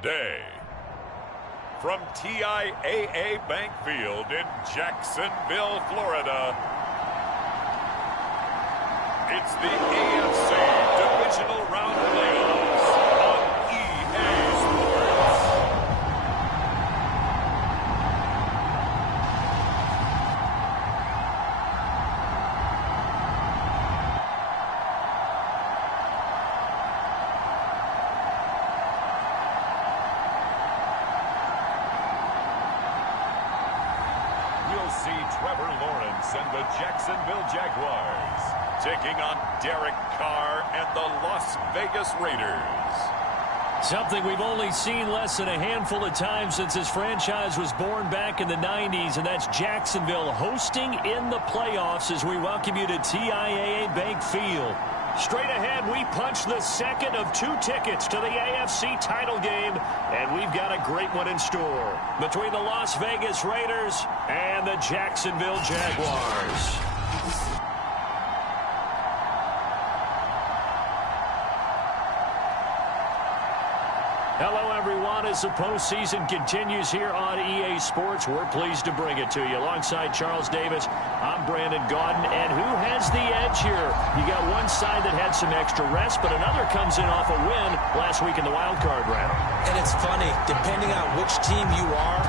today. From TIAA Bank Field in Jacksonville, Florida, it's the AFC Divisional Round Playoffs on EA Sports. We'll see Trevor Lawrence and the Jacksonville Jaguars taking on Derek Carr and the Las Vegas Raiders. Something we've only seen less than a handful of times since this franchise was born back in the 90s, and that's Jacksonville hosting in the playoffs as we welcome you to TIAA Bank Field. Straight ahead, we punch the second of 2 tickets to the AFC title game, and we've got a great one in store between the Las Vegas Raiders and the Jacksonville Jaguars. Hello, everyone. As the postseason continues here on EA Sports, we're pleased to bring it to you. Alongside Charles Davis, I'm Brandon Gaudin. And who has the edge here? You got one side that had some extra rest, but another comes in off a win last week in the wild card round. And it's funny, depending on which team you are,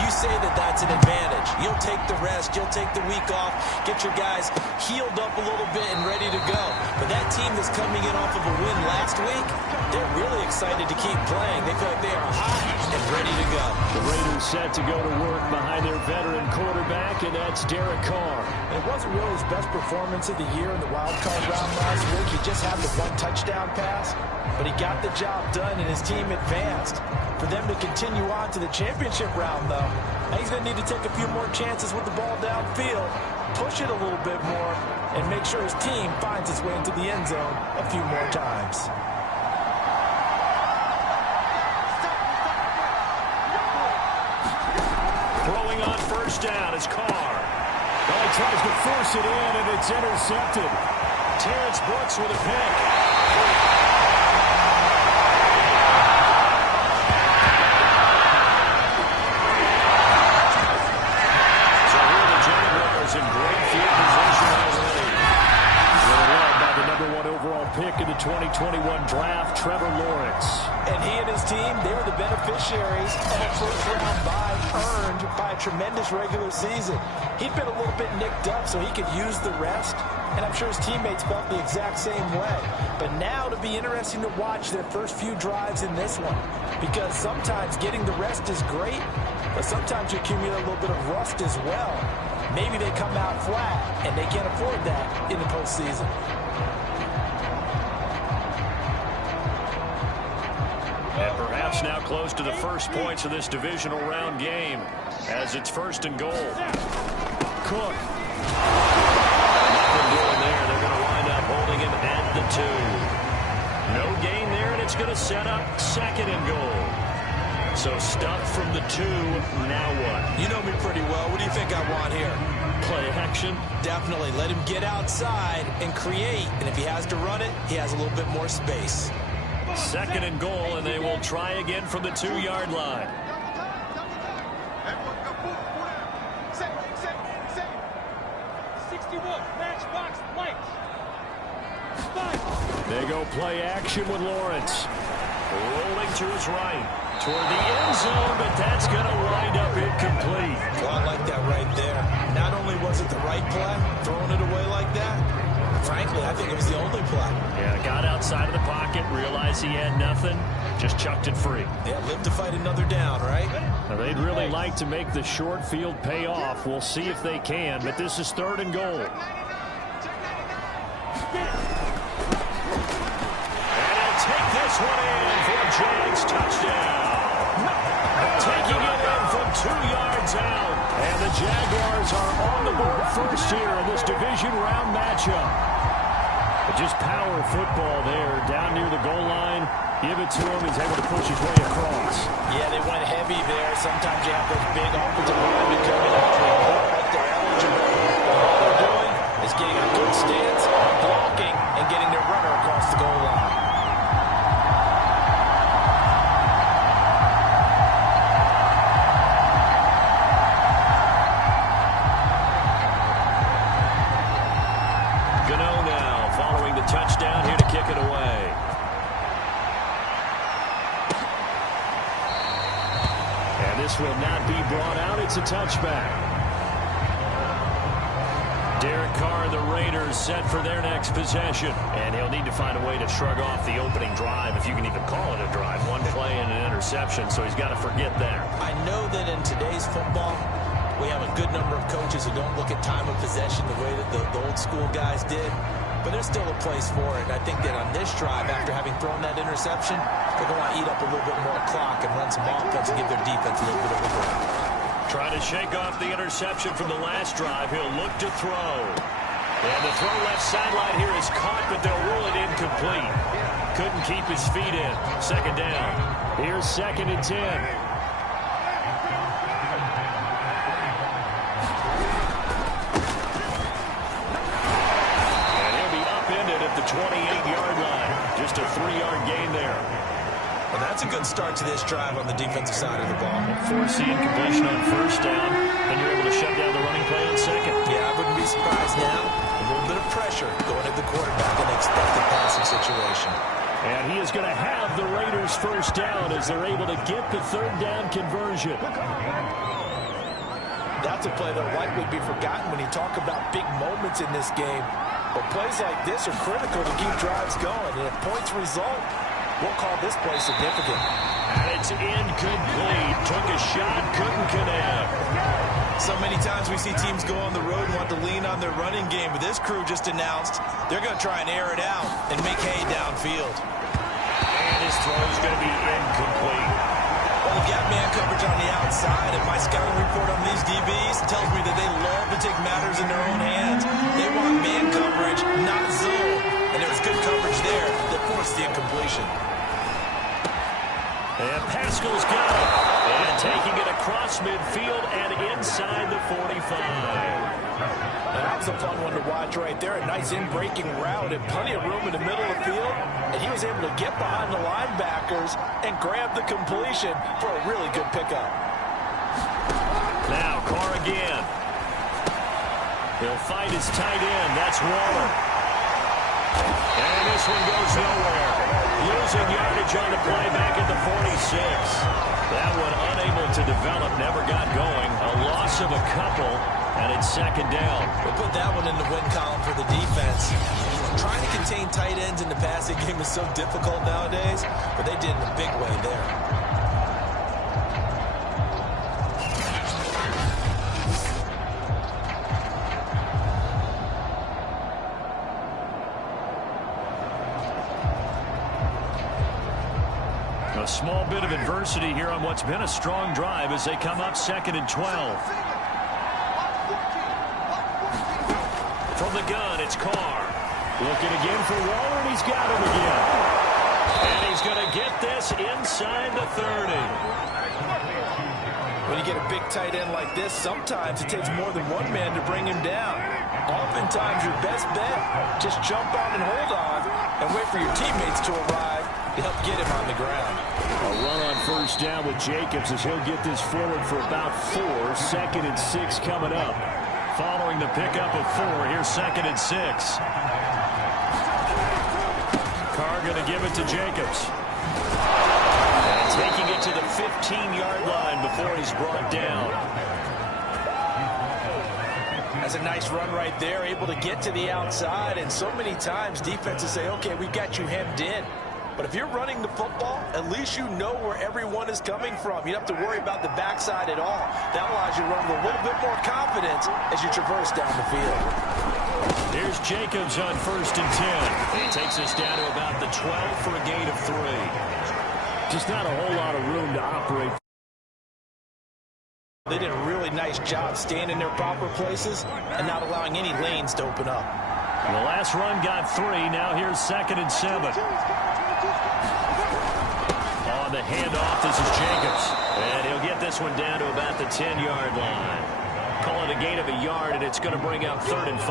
you say that that's an advantage. You'll take the rest, you'll take the week off, get your guys healed up a little bit and ready to go. But that team that's coming in off of a win last week, they're really excited to keep playing. They feel like they are hot and ready to go. The Raiders set to go to work behind their veteran quarterback, and that's Derek Carr. And it wasn't really his best performance of the year in the wild card round last week. He just had the 1 touchdown pass, but he got the job done and his team advanced. For them to continue on to the championship round, though, he's going to need to take a few more chances with the ball downfield, push it a little bit more, and make sure his team finds its way into the end zone a few more times. Throwing on first down is Carr. Well, he tries to force it in, and it's intercepted. Terrence Brooks with a pick. In great field position already. They're led by the #1 overall pick in the 2021 draft, Trevor Lawrence. And he and his team, they were the beneficiaries of a first-round bye earned by a tremendous regular season. He'd been a little bit nicked up, so he could use the rest. And I'm sure his teammates felt the exact same way. But now it'll be interesting to watch their first few drives in this one. Because sometimes getting the rest is great, but sometimes you accumulate a little bit of rust as well. Maybe they come out flat, and they can't afford that in the postseason. And perhaps now close to the first points of this divisional round game as it's 1st and goal. Cook. Nothing doing there. They're going to wind up holding him at the 2. No gain there, and it's going to set up 2nd and goal. So stuck from the 2, now what? You know me pretty well. What do you think I want here? Play action? Definitely. Let him get outside and create. And if he has to run it, he has a little bit more space. 2nd and goal, and they will try again from the 2-yard line. They go play action with Lawrence. Rolling to his right. Toward the end zone, but that's going to wind up incomplete. Well, I like that right there. Not only was it the right play, throwing it away like that, frankly, I think it was the only play. Yeah, got outside of the pocket, realized he had nothing, just chucked it free. Yeah, live to fight another down, right? Now, they'd really like to make the short field pay off. We'll see if they can, but this is 3rd and goal. And he'll take this one in for a Jags touchdown. Taking it in from 2 yards out. And the Jaguars are on the board first here in this division round matchup. But just power football there down near the goal line. Give it to him. He's able to push his way across. Yeah, they went heavy there. Sometimes you have those big offensive linemen coming out to report like they're eligible. All they're doing is getting a good stance, blocking, and getting their runner across the goal line. will not be brought out. It's a touchback. Derek Carr and the Raiders set for their next possession. And he'll need to find a way to shrug off the opening drive, if you can even call it a drive. One play and an interception, so he's got to forget that. I know that in today's football, we have a good number of coaches who don't look at time of possession the way that the old school guys did. But there's still a place for it. And I think that on this drive, after having thrown that interception, they're going to want to eat up a little bit more clock and run some offense and give their defense a little bit of a break. Trying to shake off the interception from the last drive. He'll look to throw. And the throw left sideline here is caught, but they'll rule it incomplete. Couldn't keep his feet in. Second down. Here's 2nd and 10. And he'll be upended at the 28-yard line. Just a 3-yard gain there. Well, that's a good start to this drive on the defensive side of the ball. Force the incompletion on first down, then you're able to shut down the running play on second. Yeah, I wouldn't be surprised now. A little bit of pressure going at the quarterback in an expected passing situation. And he is going to have the Raiders first down as they're able to get the 3rd down conversion. That's a play that will likely be forgotten when you talk about big moments in this game. But plays like this are critical to keep drives going. And if points result, we'll call this play significant. And it's incomplete. Took a shot, couldn't connect. So many times we see teams go on the road and want to lean on their running game, but this crew just announced they're going to try and air it out and make hay downfield. And his throw is going to be incomplete. Well, the gap man coverage on the outside, and my scouting report on these DBs tells me that they love to take matters in their own hands. They want man coverage, not zone. And there was good coverage there that forced the incompletion. And Pascal's got it. And taking it across midfield and inside the 45. That was a fun one to watch right there. A nice in-breaking route and plenty of room in the middle of the field. And he was able to get behind the linebackers and grab the completion for a really good pickup. Now Carr again. He'll find his tight end. That's Waller. And this one goes nowhere. Losing yardage on the play back at the 46. That one unable to develop, never got going. A loss of a couple, and it's 2nd down. We'll put that one in the win column for the defense. Trying to contain tight ends in the passing game is so difficult nowadays, but they did in a big way there. A small bit of adversity here on what's been a strong drive as they come up 2nd and 12. From the gun, it's Carr. Looking again for Waller, and he's got him again. And he's going to get this inside the 30. When you get a big tight end like this, sometimes it takes more than one man to bring him down. Oftentimes, your best bet, just jump on and hold on and wait for your teammates to arrive to help get him on the ground. A run on first down with Jacobs as he'll get this forward for about 4. 2nd and 6 coming up. Following the pickup of 4, here's 2nd and 6. Carr going to give it to Jacobs. And taking it to the 15-yard line before he's brought down. That's a nice run right there, able to get to the outside. And so many times defenses say, okay, we've got you hemmed in. But if you're running the football, at least you know where everyone is coming from. You don't have to worry about the backside at all. That allows you to run with a little bit more confidence as you traverse down the field. Here's Jacobs on 1st and 10. He takes us down to about the 12 for a gain of 3. Just not a whole lot of room to operate. They did a really nice job staying in their proper places and not allowing any lanes to open up. The last run got 3. Now here's 2nd and 7. On the handoff, this is Jacobs. And he'll get this one down to about the 10-yard line. Call it a gain of a yard, and it's going to bring up 3rd and 5.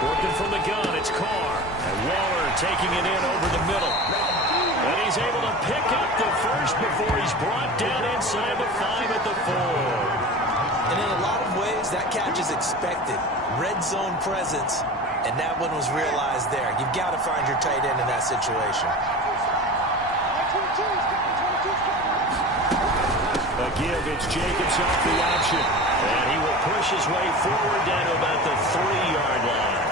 Working from the gun, it's Carr. And Waller taking it in over the middle. And he's able to pick up the first before he's brought down inside the 5 at the 4. And in a lot of ways, that catch is expected. Red zone presence. And that one was realized there. You've got to find your tight end in that situation. A give, it's Jacobs off the option. And he will push his way forward down to about the 3-yard line.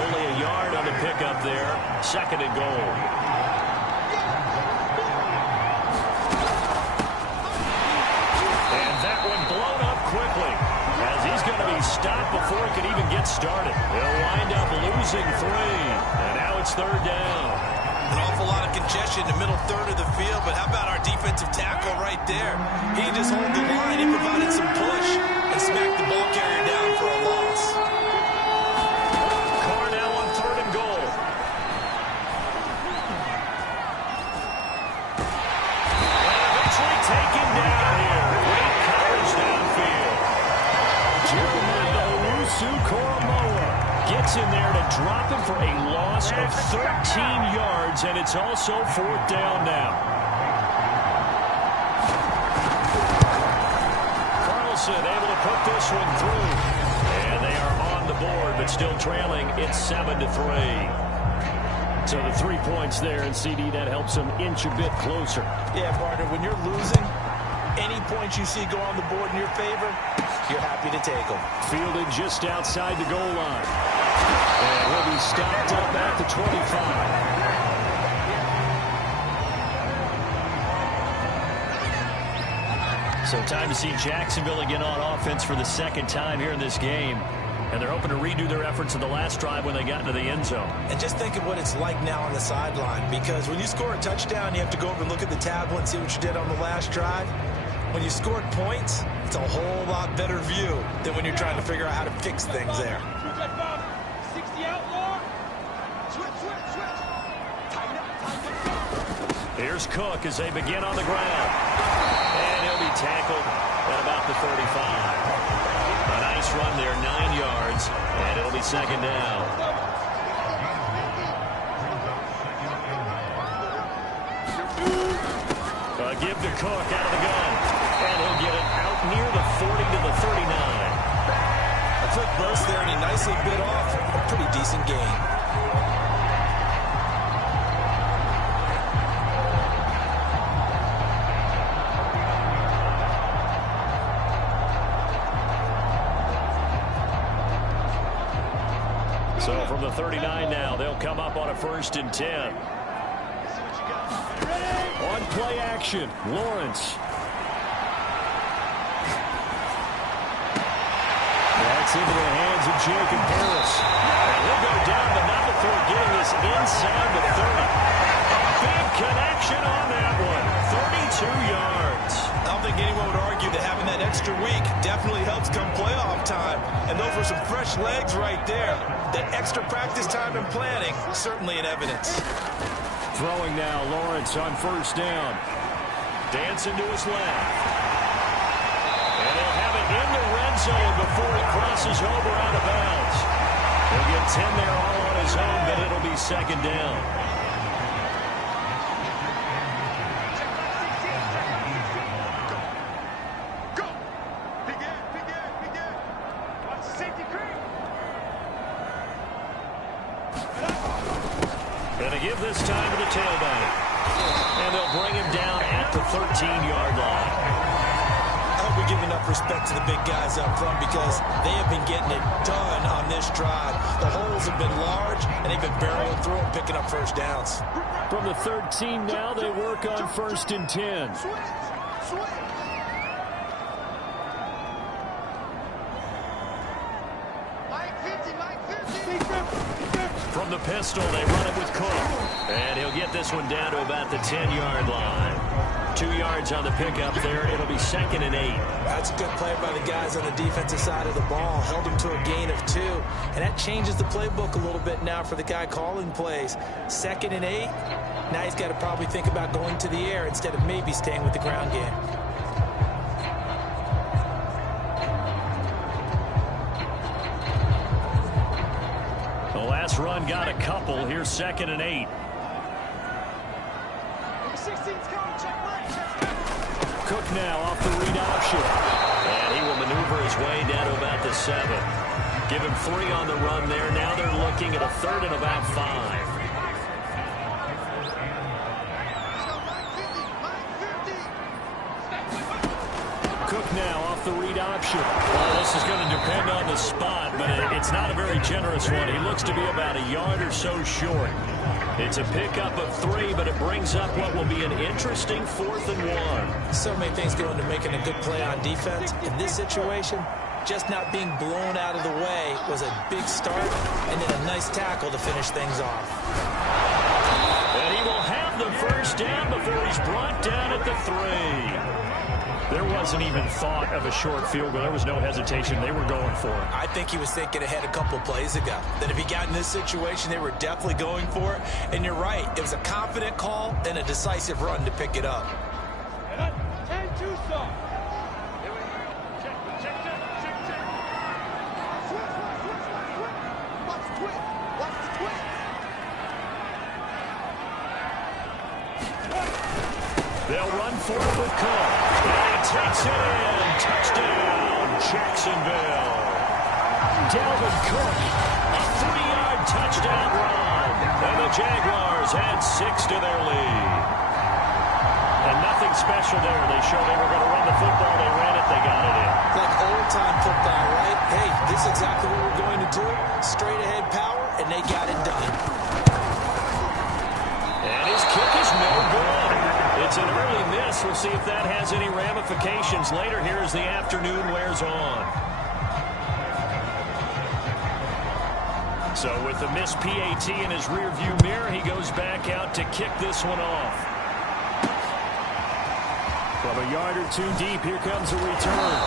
Only a yard on the pickup there. 2nd and goal. And that one blown up quickly, as he's going to be stopped before he can even get started. They'll wind up losing 3. And now it's 3rd down. An awful lot of congestion in the middle third of the field, but how about our defensive tackle right there? He just hold the line. He provided some push and smacked the ball carrier down for a loss. Carr now on 3rd and goal. And eventually taken down here. Great coverage downfield. Jeremiah Owusu-Koramoah gets in there to drop him for a loss of 13 yards, and it's also 4th down now. Carlson able to put this one through. And they are on the board, but still trailing. It's 7-3. So the 3 points there, and CD, that helps them inch a bit closer. Yeah, partner, when you're losing, any points you see go on the board in your favor, you're happy to take them. Fielded just outside the goal line. And will be stopped up at the 25. So time to see Jacksonville again on offense for the 2nd time here in this game. And they're hoping to redo their efforts in the last drive when they got into the end zone. And just think of what it's like now on the sideline, because when you score a touchdown, you have to go over and look at the tablet and see what you did on the last drive. When you scored points, it's a whole lot better view than when you're trying to figure out how to fix things there. Here's Cook as they begin on the ground. And he'll be tackled at about the 35. A nice run there, 9 yards, and it'll be 2nd down. A give to Cook out of the gun. And he'll get it out near the 40 to the 39. A quick burst there, and he nicely bit off a pretty decent gain. So from the 39 now, they'll come up on a 1st and 10. On play action, Lawrence. That's into the hands of Jacob Harris. And he'll go down, but not before getting this inside the 30. A big connection on that one. 32 yards. I don't think anyone would argue that having that extra week definitely helps come playoff time. And those were some fresh legs right there. That extra practice time and planning, certainly in evidence. Throwing now, Lawrence on 1st down. Dancing to his left. And he'll have it in the red zone before he crosses over out of bounds. He'll get 10 there all on his own, but it'll be 2nd down. Gonna give this time to the tailback. And they'll bring him down at the 13-yard line. I hope we give enough respect to the big guys up front, because they have been getting it done on this drive. The holes have been large, and they've been barreling through and picking up 1st downs. From the 13 now, they work on 1st and 10. From the pistol, they run it with Cook. And he'll get this one down to about the 10-yard line. 2 yards on the pickup there. It'll be 2nd and 8. That's a good play by the guys on the defensive side of the ball. Held him to a gain of 2. And that changes the playbook a little bit now for the guy calling plays. 2nd and 8. Now he's got to probably think about going to the air instead of maybe staying with the ground game. The last run got a couple. Here's 2nd and 8. Cook now off the read option. And he will maneuver his way down to about the 7. Give him 3 on the run there. Now they're looking at a 3rd and about 5. Cook now off the read option. Well, this is going to depend on the spot, but it's not a very generous one. He looks to be about a yard or so short. It's a pickup of 3, but it brings up what will be an interesting 4th and 1. So many things go into making a good play on defense. In this situation, just not being blown out of the way was a big start, and then a nice tackle to finish things off. And he will have the first down before he's brought down at the 3. There wasn't even thought of a short field goal. There was no hesitation. They were going for it. I think he was thinking ahead a couple plays ago, that if he got in this situation, they were definitely going for it. And you're right. It was a confident call and a decisive run to pick it up. They'll run for it with Cook. And he takes it in. Touchdown, Jacksonville. Dalvin Cook, a 3-yard touchdown run. And the Jaguars add 6 to their lead. And nothing special there. They showed they were going to run the football. They ran it. They got it in. Like old-time football, right? Hey, this is exactly what we're going to do. Straight-ahead power, and they got it done. And his kick is no good. It's an early miss. We'll see if that has any ramifications later here as the afternoon wears on. So with the missed PAT in his rearview mirror, he goes back out to kick this one off. From a yard or 2 deep, here comes a return.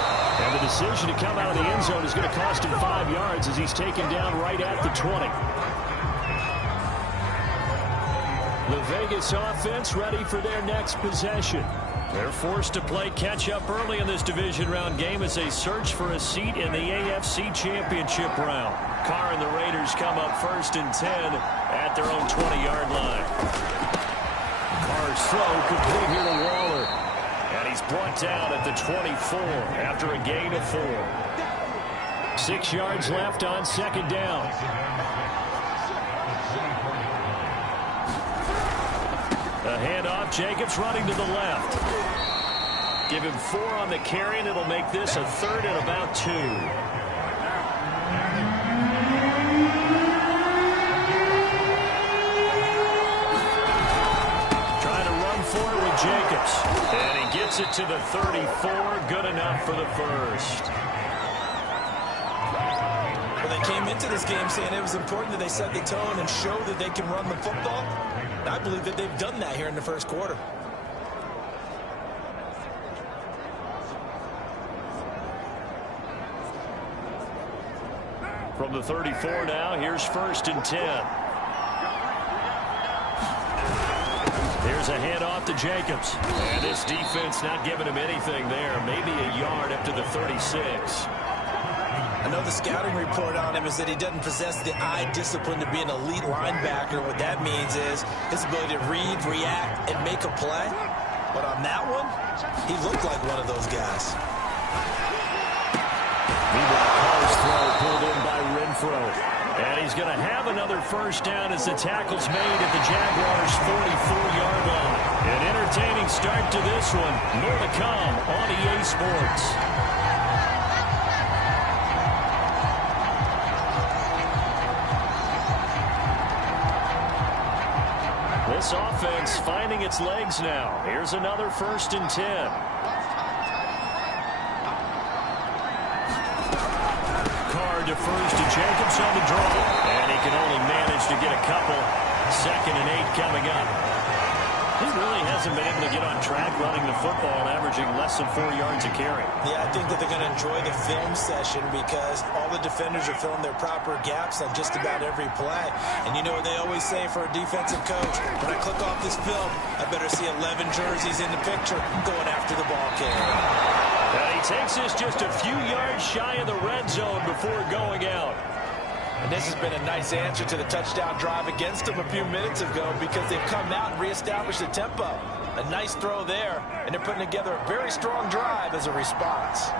And the decision to come out of the end zone is going to cost him 5 yards as he's taken down right at the 20. The Vegas offense ready for their next possession. They're forced to play catch-up early in this division round game as they search for a seat in the AFC Championship round. Carr and the Raiders come up 1st and 10 at their own 20-yard line. Carr's throw complete here to Waller. And he's brought down at the 24 after a gain of 4. 6 yards left on 2nd down. A handoff, Jacobs running to the left. Give him 4 on the carry, and it'll make this a 3rd and about 2. Trying to run for it with Jacobs. And he gets it to the 34. Good enough for the first. Well, they came into this game saying it was important that they set the tone and show that they can run the football. And I believe that they've done that here in the first quarter. From the 34 now, here's 1st and 10. Here's a handoff to Jacobs. And this defense not giving him anything there. Maybe a yard up to the 36. I know the scouting report on him is that he doesn't possess the eye discipline to be an elite linebacker. What that means is his ability to read, react, and make a play. But on that one, he looked like one of those guys. Meanwhile, Carr's throw pulled in by Renfro. And he's going to have another first down as the tackle's made at the Jaguars' 44-yard line. An entertaining start to this one. More to come on EA Sports. This offense finding its legs now. Here's another 1st and 10. Carr defers to Jacobs on the draw. And he can only manage to get a couple. 2nd and 8 coming up. He really hasn't been able to get on track running the football, averaging less than 4 yards a carry. Yeah, I think that they're going to enjoy the film session because all the defenders are filling their proper gaps on just about every play. And you know what they always say for a defensive coach? When I click off this film, I better see 11 jerseys in the picture going after the ball carrier. And he takes this just a few yards shy of the red zone before going out. And this has been a nice answer to the touchdown drive against them a few minutes ago because they've come out and reestablished the tempo. A nice throw there, and they're putting together a very strong drive as a response.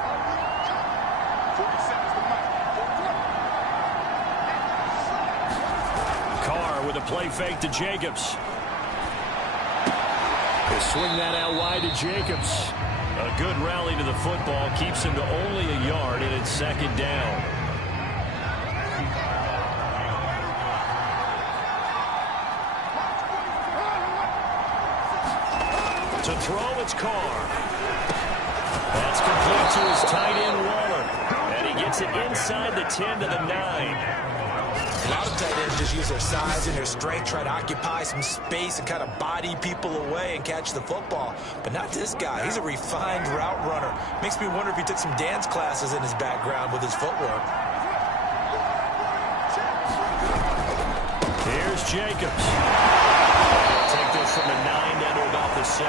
Carr with a play fake to Jacobs. They swing that out wide to Jacobs. A good rally to the football keeps him to only a yard, and it's second down. To throw, it's Carr. That's complete to his tight end, Waller. And he gets it inside the 10 to the 9. A lot of tight ends just use their size and their strength, try to occupy some space and kind of body people away and catch the football. But not this guy. He's a refined route runner. Makes me wonder if he took some dance classes in his background with his footwork. Here's Jacobs. Take this from the 9 down to about the 7.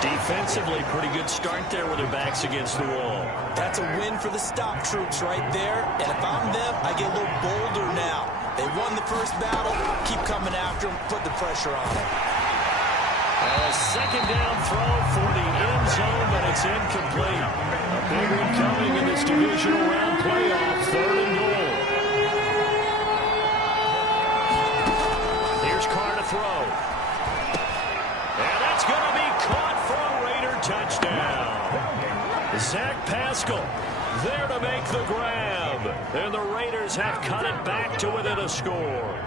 Defensively, pretty good start there with their backs against the wall. That's a win for the stop troops right there. And if I'm them, I get a little bolder now. They won the first battle. Keep coming after them. Put the pressure on them. A second down throw for the end zone, but it's incomplete. A big one coming in this divisional round playoff. 3rd and goal. Here's Carr to throw. And that's going to be caught for a Raider touchdown. Zach Pascal there to make the grab. And the Raiders have cut it back to within a score.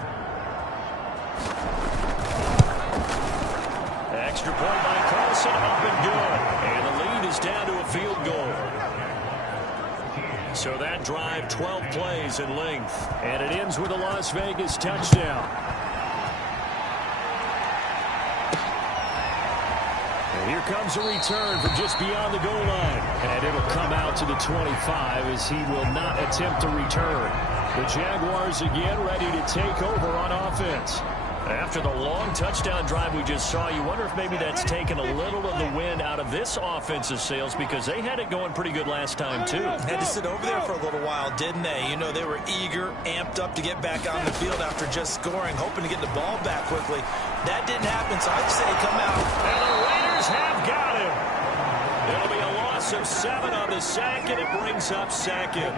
Extra point by Carlson, up and good. And the lead is down to a field goal. So that drive, 12 plays in length. And it ends with a Las Vegas touchdown. Here comes a return from just beyond the goal line. And it'll come out to the 25 as he will not attempt to return. The Jaguars again ready to take over on offense. After the long touchdown drive we just saw, you wonder if maybe that's taken a little of the wind out of this offensive sails because they had it going pretty good last time, too. Had to sit over there for a little while, didn't they? You know, they were eager, amped up to get back on the field after just scoring, hoping to get the ball back quickly. That didn't happen, so I'd say come out. And the Raiders have got him. It'll be a loss of 7 on the sack, and it brings up second.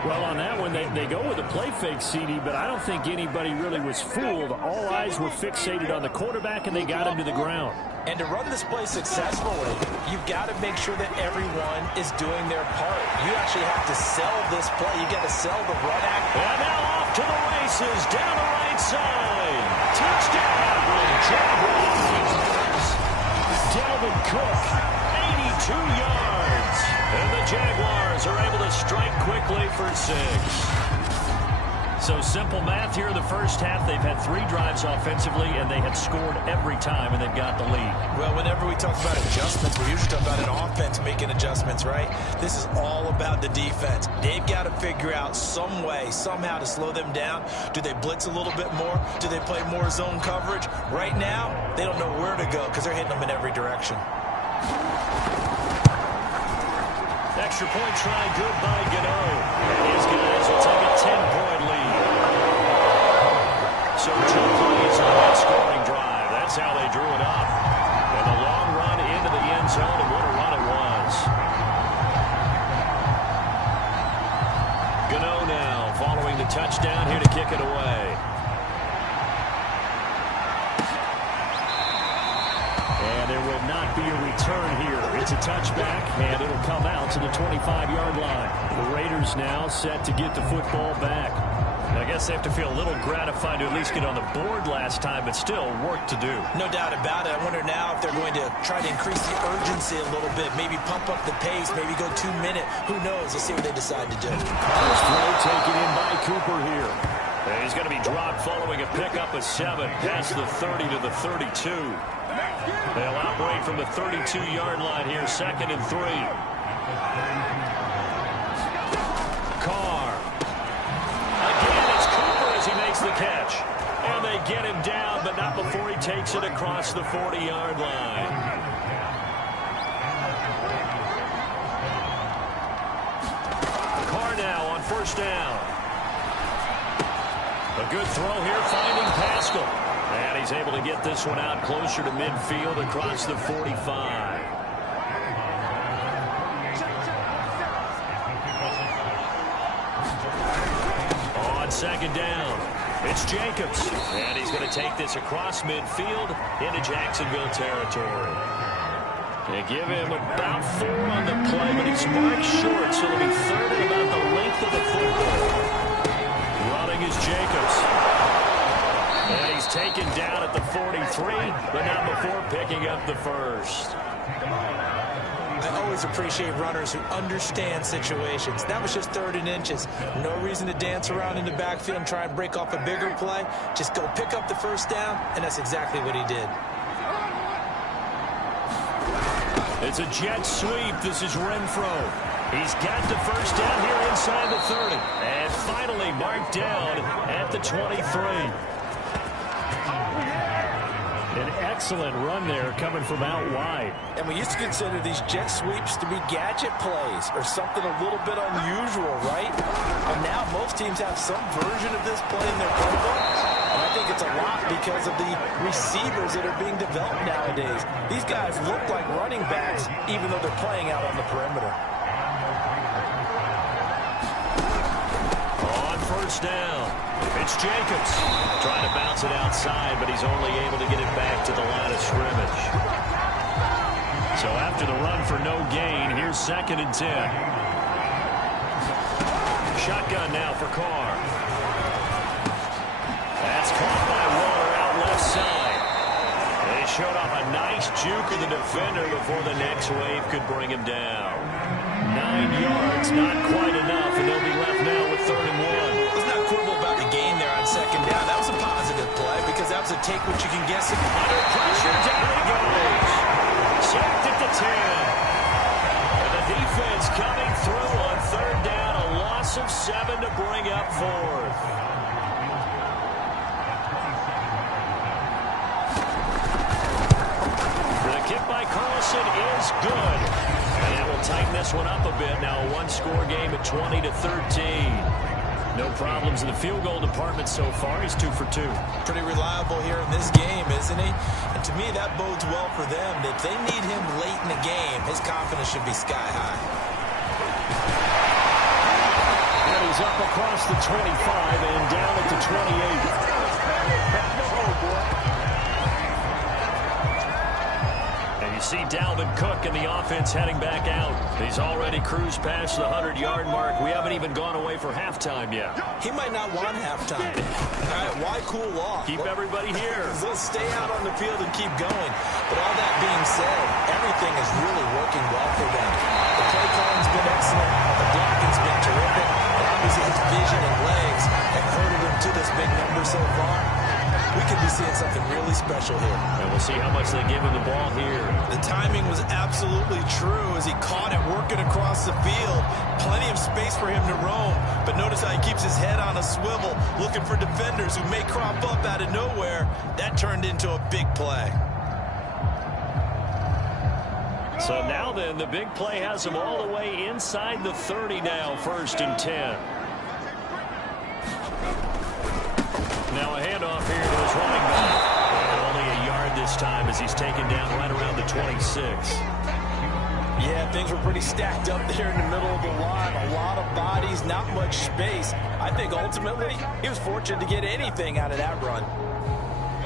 Well, on that one, they go with a play fake, CD, but I don't think anybody really was fooled. All eyes were fixated on the quarterback, and they got him to the ground. And to run this play successfully, you've got to make sure that everyone is doing their part. You actually have to sell this play. You've got to sell the run act. And now off to the races, down the right side. Touchdown, Jaguars. Dalvin Cook, 82 yards. And the Jaguars are able to strike quickly for 6. So simple math here in the first half. They've had 3 drives offensively, and they have scored every time, and they've got the lead. Well, whenever we talk about adjustments, we usually talk about an offense making adjustments, right? This is all about the defense. They've got to figure out some way, somehow to slow them down. Do they blitz a little bit more? Do they play more zone coverage? Right now, they don't know where to go because they're hitting them in every direction. Extra point try, good by Gano. His guys will take a 10-point lead. So 2 plays on that scoring drive. That's how they drew it up. And the long run into the end zone, and what a run it was. Gano now following the touchdown here to kick it away. And there will not be a return here. It's a touchback, and it'll come out to the 25-yard line. The Raiders now set to get the football back. I guess they have to feel a little gratified to at least get on the board last time, but still work to do. No doubt about it. I wonder now if they're going to try to increase the urgency a little bit, maybe pump up the pace, maybe go 2-minute. Who knows? Let's see what they decide to do. First throw taken in by Cooper here. And he's going to be dropped following a pickup of 7 past the 30 to the 32. They'll operate from the 32-yard line here, 2nd and 3. Carr. Again, it's Cooper as he makes the catch. And they get him down, but not before he takes it across the 40-yard line. Carr now on first down. A good throw here, finding Pascal. And he's able to get this one out closer to midfield across the 45. On second down. It's Jacobs, and he's going to take this across midfield into Jacksonville territory. They give him about 4 on the play, but he's marked short, so it'll be third and about the length of the football. Running is Jacobs. And he's taken down at the 43, but not before picking up the first. I always appreciate runners who understand situations. That was just 3rd and inches. No reason to dance around in the backfield and try and break off a bigger play. Just go pick up the first down, and that's exactly what he did. It's a jet sweep. This is Renfro. He's got the first down here inside the 30. And finally marked down at the 23. An excellent run there coming from out wide. And we used to consider these jet sweeps to be gadget plays or something a little bit unusual, right? And now most teams have some version of this play in their playbook. And I think it's a lot because of the receivers that are being developed nowadays. These guys look like running backs even though they're playing out on the perimeter. On first down, it's Jacobs. Trying to bounce it outside, but he's only able to get it back to the line of scrimmage. So after the run for no gain, here's 2nd and 10. Shotgun now for Carr. That's caught by Waller out left side. They showed off a nice juke of the defender before the next wave could bring him down. 9 yards, not quite enough, and they'll be left now with 3rd and 1. Let's not quibble about the gain there on 2nd down. That was a positive play because that was a take what you can guess. Under pressure, down he goes. Sacked at the 10. And the defense coming through on 3rd down. A loss of 7 to bring up 4th. The kick by Carlson is good. And that will tighten this one up a bit. Now a 1-score game at 20-13. No problems in the field goal department so far. He's 2 for 2. Pretty reliable here in this game, isn't he? And to me, that bodes well for them. If they need him late in the game, his confidence should be sky high. And he's up across the 25 and down at the 28. See Dalvin Cook and the offense heading back out. He's already cruised past the 100-yard mark. We haven't even gone away for halftime yet. He might not want halftime. All right, why cool off? Keep everybody here. Let's stay out on the field and keep going. But all that being said, everything is really working well for them. The play calling's been excellent. The blocking's been terrific. And obviously his vision and legs have herded him to this big number so far. We could be seeing something really special here. And we'll see how much they give him the ball here. The timing was absolutely true as he caught it working across the field. Plenty of space for him to roam. But notice how he keeps his head on a swivel, looking for defenders who may crop up out of nowhere. That turned into a big play. So now then, the big play has him all the way inside the 30 now, 1st and 10. Now a handoff here to his running back. And only a yard this time as he's taken down right around the 26. Yeah, things were pretty stacked up there in the middle of the line. A lot of bodies, not much space. I think ultimately he was fortunate to get anything out of that run.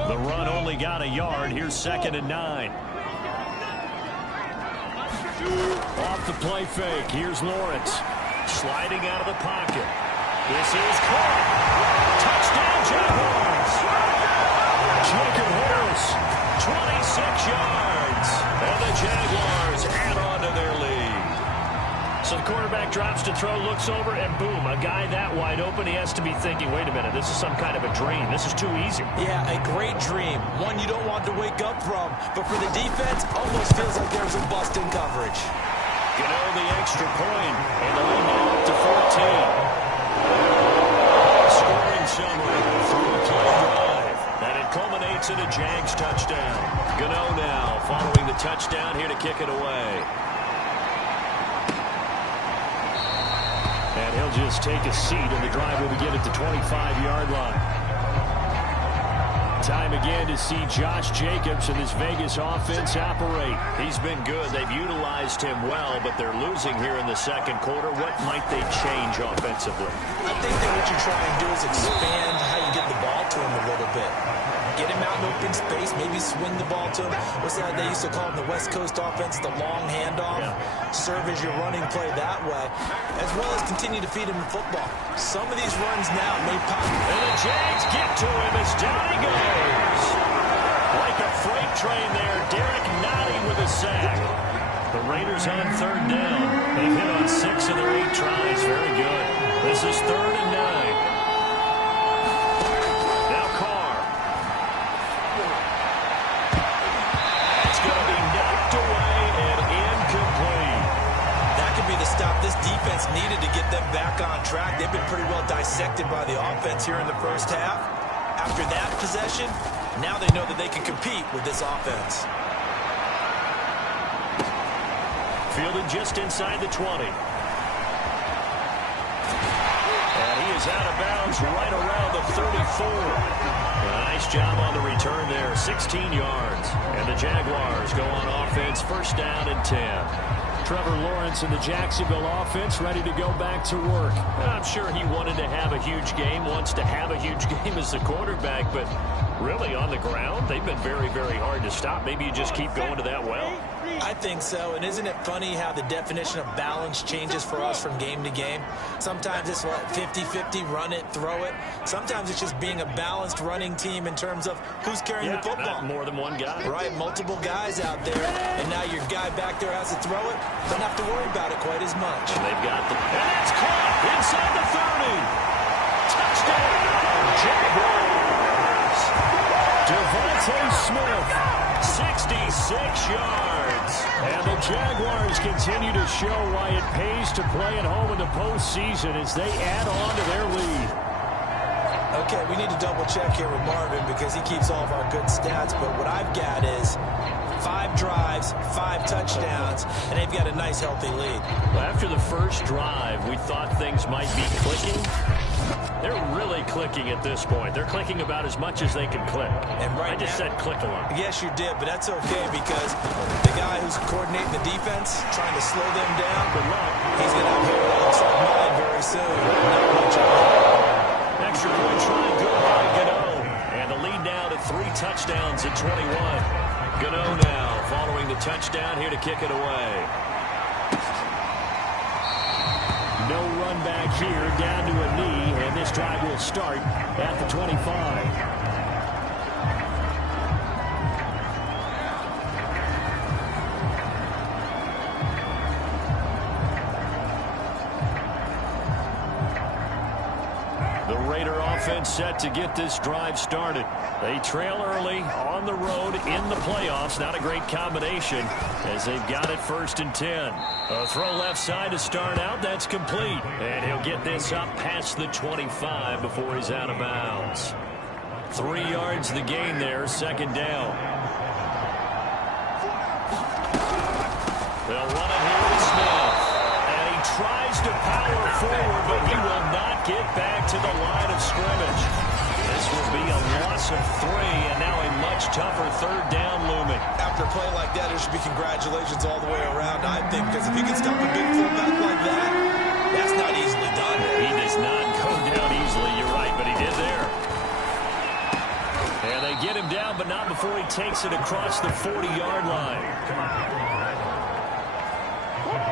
The run only got a yard. Here's 2nd and 9. Off the play fake. Here's Lawrence. Sliding out of the pocket. This is caught. Touchdown, Jaguars. Jacob Harris, 26 yards. And the Jaguars add on to their lead. So the quarterback drops to throw, looks over, and boom, a guy that wide open. He has to be thinking, wait a minute, this is some kind of a dream. This is too easy. Yeah, a great dream. One you don't want to wake up from. But for the defense, almost feels like there's a bust in coverage. Gano the extra point, and the lead now up to 14. Scoring summary, 3-play drive, and it culminates in a Jags touchdown. Gano now following the touchdown here to kick it away. And he'll just take a seat, and the drive will begin at the 25-yard line. Time again to see Josh Jacobs and this Vegas offense operate. He's been good. They've utilized him well, but they're losing here in the second quarter. What might they change offensively? I think that what you try and do is expand how you get the ball to him a little bit. Get him out in open space, maybe swing the ball to him. What's that they used to call in the West Coast offense, the long handoff? Yeah. Serve as your running play that way, as well as continue to feed him the football. Some of these runs now may pop. And the Jags get to him as down he goes. Like a freight train there, Derek Nottie with a sack. The Raiders on third down. They've hit on 6 of their 8 tries. Very good. This is 3rd and 9. Now Carr. It's going to be knocked away and incomplete. That could be the stop this defense needed to get them back on track. They've been pretty well dissected by the offense here in the first half. After that possession, now they know that they can compete with this offense. Fielded just inside the 20. And he is out of bounds right around the 34. Nice job on the return there, 16 yards. And the Jaguars go on offense, 1st down and 10. Trevor Lawrence and the Jacksonville offense ready to go back to work. I'm sure he wanted to have a huge game, wants to have a huge game as the quarterback, but really on the ground, they've been very, very hard to stop. Maybe you just keep going to that well. I think so, and isn't it funny how the definition of balance changes for us from game to game? Sometimes it's 50-50, run it, throw it. Sometimes it's just being a balanced running team in terms of who's carrying the football. More than one guy. Right, multiple guys out there, and now your guy back there has to throw it. Don't have to worry about it quite as much. And they've got the... And it's caught inside the 30. Touchdown, Jaguars. Devontae Smith, 66 yards. And the Jaguars continue to show why it pays to play at home in the postseason as they add on to their lead. Okay, we need to double check here with Marvin because he keeps all of our good stats, but what I've got is 5 drives, 5 touchdowns, and they've got a nice, healthy lead. Well, after the first drive, we thought things might be clicking. They're really clicking at this point. They're clicking about as much as they can click. And right I just said click a lot. Yes, you did, but that's okay because the guy who's coordinating the defense, trying to slow them down, good luck. He's going to have hair that looks like mine very soon. Not much of it. Extra point try good by Gano. And the lead now to 3 touchdowns at 21. Gano now following the touchdown here to kick it away. No run back here, down to a knee, and this drive will start at the 25. The Raider offense set to get this drive started. They trail early on the road in the playoffs. Not a great combination as they've got it 1st and 10. A throw left side to start out. That's complete. And he'll get this up past the 25 before he's out of bounds. 3 yards the gain there, 2nd down. They'll run it here to Smith. And he tries to power forward, but he will not get back to the line of scrimmage. This will be a loss of 3, and now a much tougher 3rd down looming. After a play like that, there should be congratulations all the way around, I think, because if you can stop a big fullback like that, that's not easily done. He does not go down easily, you're right, but he did there. And they get him down, but not before he takes it across the 40-yard line.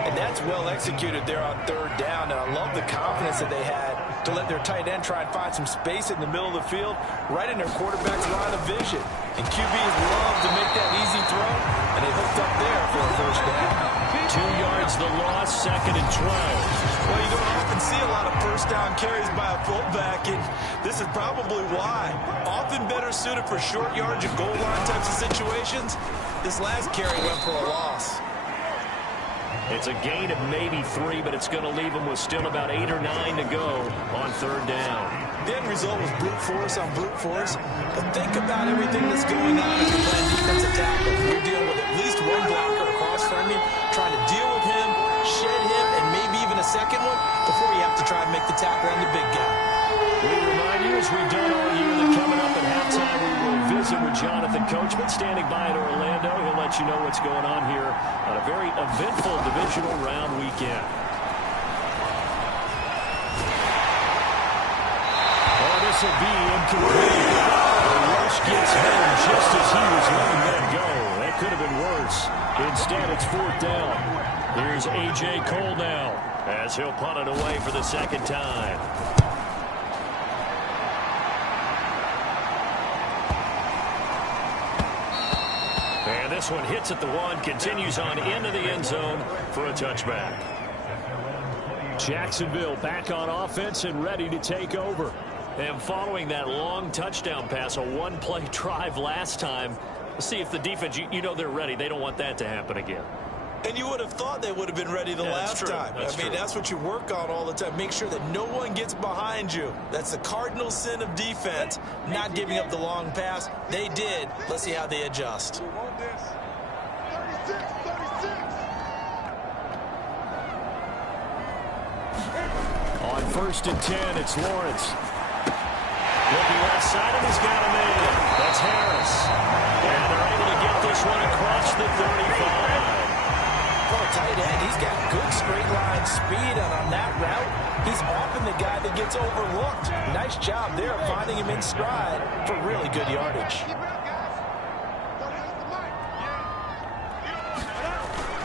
And that's well executed there on 3rd down, and I love the confidence that they had to let their tight end try and find some space in the middle of the field, right in their quarterback's line of vision. And QBs love to make that easy throw, and they hooked up there for a 1st down. 2 yards the loss, 2nd and 12. Well, you don't often see a lot of 1st down carries by a fullback, and this is probably why. Often better suited for short yards and goal line types of situations. This last carry went for a loss. It's a gain of maybe 3, but it's going to leave them with still about 8 or 9 to go on 3rd down. The end result was brute force on brute force, but think about everything that's going on as you're playing defensive tackle. You're dealing with at least one blocker across from you, trying to deal with him, shed him, and maybe even a second one before you have to try and make the tackle on the big guy. We remind you, as we've done all year, that coming up at halftime, we will visit with Jonathan Coachman standing by in Orlando. He'll let you know what's going on here on a very eventful divisional round weekend. Oh, this will be incomplete. gets home just as he was letting that go. That could have been worse. Instead, it's 4th down. Here's A.J. Cole now as he'll punt it away for the second time. And this one hits at the 1, continues on into the end zone for a touchback. Jacksonville back on offense and ready to take over. And following that long touchdown pass, a one-play drive last time, let's see if the defense, you know they're ready. They don't want that to happen again. And you would have thought they would have been ready the last time. I mean, that's what you work on all the time. Make sure that no one gets behind you. That's the cardinal sin of defense, not giving up the long pass. They did. Let's see how they adjust. On 1st and 10, it's Lawrence. Looking left side, and he's got him in. That's Harris. And they're able to get this one across the 35. For a tight end, he's got good straight line speed, and on that route, he's often the guy that gets overlooked. Nice job there finding him in stride for really good yardage.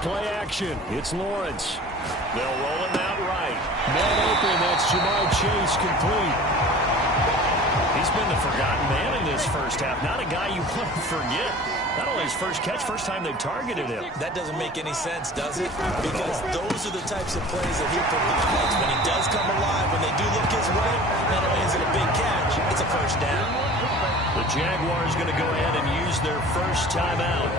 Play action. It's Lawrence. They'll roll him out right. Man open. That's Jamar Chase complete. He's been the forgotten man in this first half. Not a guy you want to forget. Not only his first catch, first time they've targeted him. That doesn't make any sense, does it? Because those are the types of plays that he provides. When he does come alive, when they do look his way, not only is it a big catch, it's a first down. The Jaguars going to go ahead and use their first timeout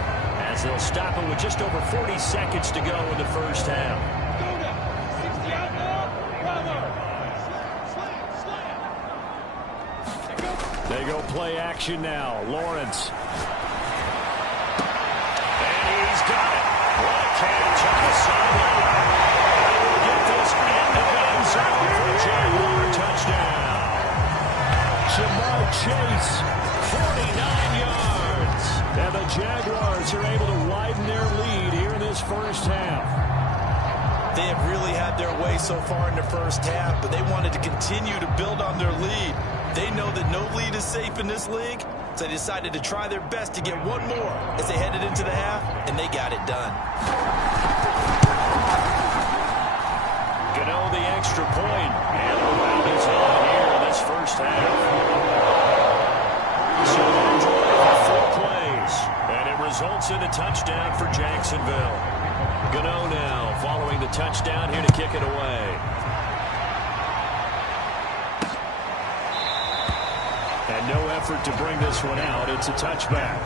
as they'll stop it with just over 40 seconds to go in the first half. They go play action now. Lawrence. And he's got it. What a catch on the sideline. They will get this into the end zone for a Jaguar touchdown. Jamar Chase, 49 yards. And the Jaguars are able to widen their lead here in this first half. They have really had their way so far in the first half, but they wanted to continue to build on their lead. They know that no lead is safe in this league, so they decided to try their best to get one more as they headed into the half, and they got it done. Gano the extra point, and the round is on here in this first half. So they're driving for 4 plays, and it results in a touchdown for Jacksonville. Gano now following the touchdown here to kick it away. And no effort to bring this one out. It's a touchback.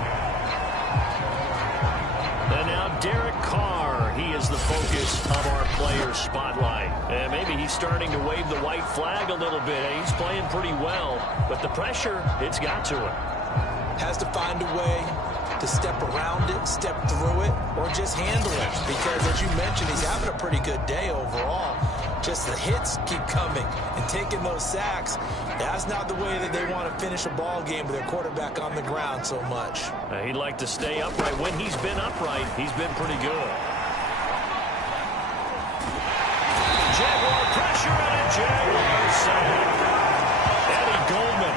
And now Derek Carr. He is the focus of our player spotlight. And maybe he's starting to wave the white flag a little bit. He's playing pretty well. But the pressure, it's got to him. Has to find a way to step around it, step through it, or just handle it. Because, as you mentioned, he's having a pretty good day overall. Just the hits keep coming and taking those sacks. That's not the way that they want to finish a ball game with their quarterback on the ground so much. He'd like to stay upright. When he's been upright, he's been pretty good. Jaguar pressure and a Jaguar sack. Eddie Goldman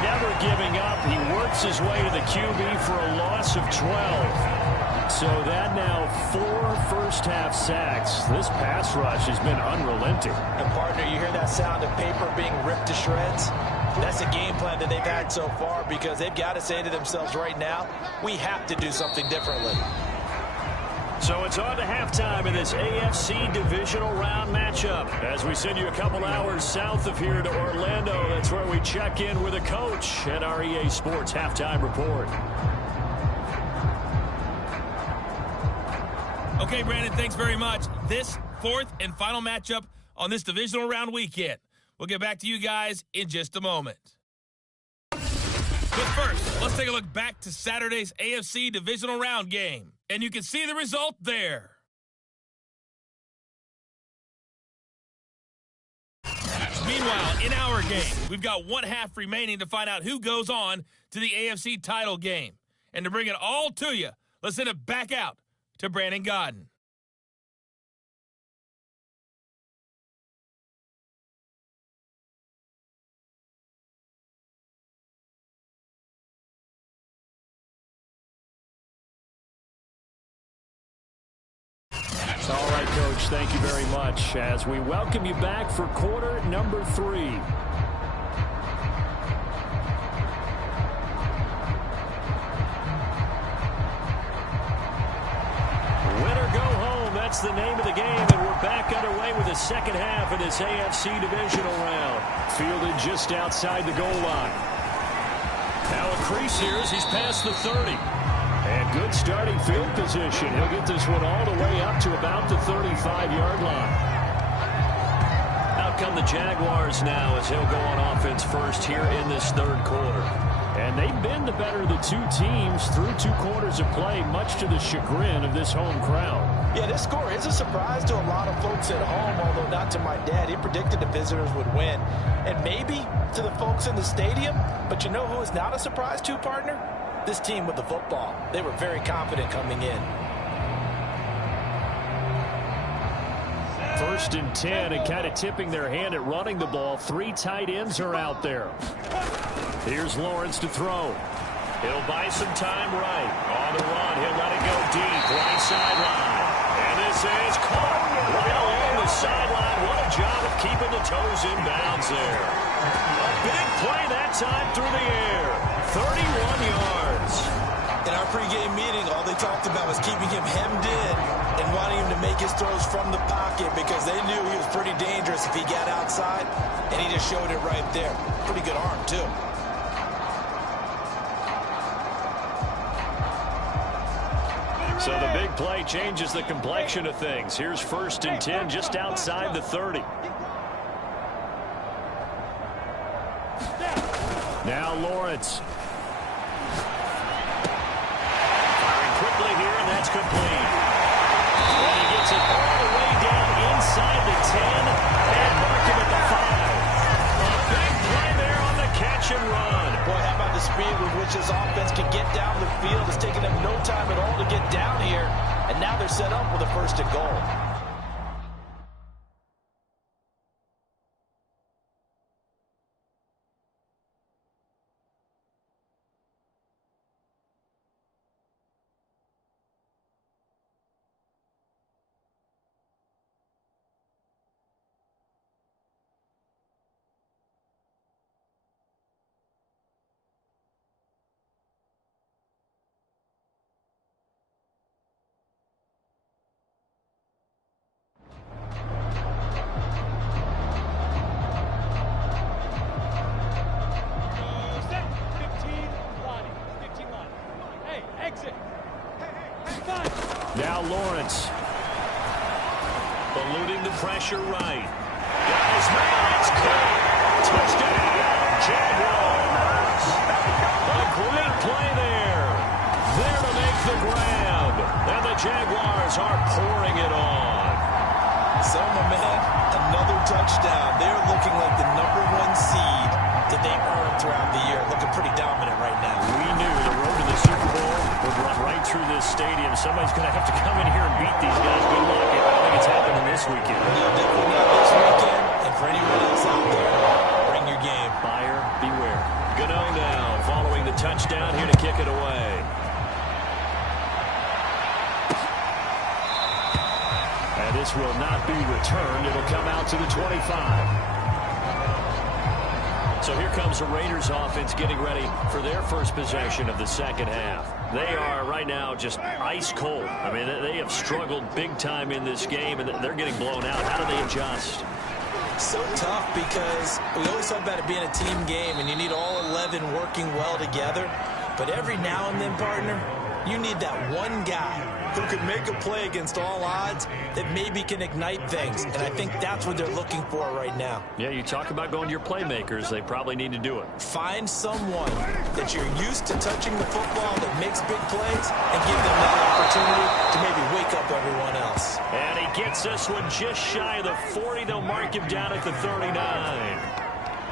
never giving up. He works his way to the QB for a loss of 12. So that now 4 first-half sacks. This pass rush has been unrelenting. And, partner, you hear that sound of paper being ripped to shreds? That's a game plan that they've had so far because they've got to say to themselves right now, we have to do something differently. So it's on to halftime in this AFC divisional round matchup. As we send you a couple hours south of here to Orlando, that's where we check in with a coach at our EA Sports Halftime Report. Okay, Brandon, thanks very much. This 4th and final matchup on this divisional round weekend. We'll get back to you guys in just a moment. But first, let's take a look back to Saturday's AFC divisional round game. And you can see the result there. Meanwhile, in our game, we've got 1 half remaining to find out who goes on to the AFC title game. And to bring it all to you, let's send it back out to Brandon Godden. All right, Coach, thank you very much as we welcome you back for quarter number 3. That's the name of the game, and we're back underway with the second half of this AFC divisional round. Fielded just outside the goal line. Now a crease here as he's past the 30. And good starting field position. He'll get this one all the way up to about the 35-yard line. Out come the Jaguars now as he'll go on offense first here in this third quarter. And they've been the better of the two teams through 2 quarters of play, much to the chagrin of this home crowd. Yeah, this score is a surprise to a lot of folks at home, although not to my dad. He predicted the visitors would win. And maybe to the folks in the stadium, but you know who is not a surprise to, partner? This team with the football. They were very confident coming in. 1st and 10, and kind of tipping their hand at running the ball. 3 tight ends are out there. Here's Lawrence to throw. He'll buy some time right. On the run, he'll let it go deep. Right sideline. And this is caught right along the sideline. What a job of keeping the toes in bounds there. A big play that time through the air. 31 yards. In our pregame meeting, all they talked about was keeping him hemmed in and wanting him to make his throws from the pocket because they knew he was pretty dangerous if he got outside, and he just showed it right there. Pretty good arm, too. So the big play changes the complexion of things. Here's 1st and 10 just outside the 30. Now Lawrence. Firing quickly here, and that's complete. And he gets it all the way down inside the 10 and mark him at the 5. A big play there on the catch and run. Boy, how about the speed with which this offense can get down the field? It's taken them no time at all to get down here, and now they're set up with a 1st and goal. Now Lawrence. Eluding the pressure right. Guys, man, it's caught. Touchdown, Jaguars. A great play there. There to make the grab. And the Jaguars are pouring it on. Selma, man, another touchdown. They're looking like the #1 seed that they earned throughout the year. Looking pretty dominant right now. We knew the road to the Super Bowl would run right through this stadium. Somebody's going to have to come in here and beat these guys. Good luck. I don't think it's happening this weekend. No, definitely not this weekend. And for anyone else out there, bring your game. Buyer beware. Gano now following the touchdown here to kick it away. And this will not be returned. It'll come out to the 25. So here comes the Raiders offense getting ready for their first possession of the second half. They are right now just ice cold. I mean, they have struggled big time in this game, and they're getting blown out. How do they adjust? So tough because we always talk about it being a team game, and you need all 11 working well together. But every now and then, partner, you need that one guy who can make a play against all odds that maybe can ignite things. And I think that's what they're looking for right now. Yeah, you talk about going to your playmakers. They probably need to do it. Find someone that you're used to touching the football that makes big plays and give them that opportunity to maybe wake up everyone else. And he gets this one just shy of the 40. They'll mark him down at the 39.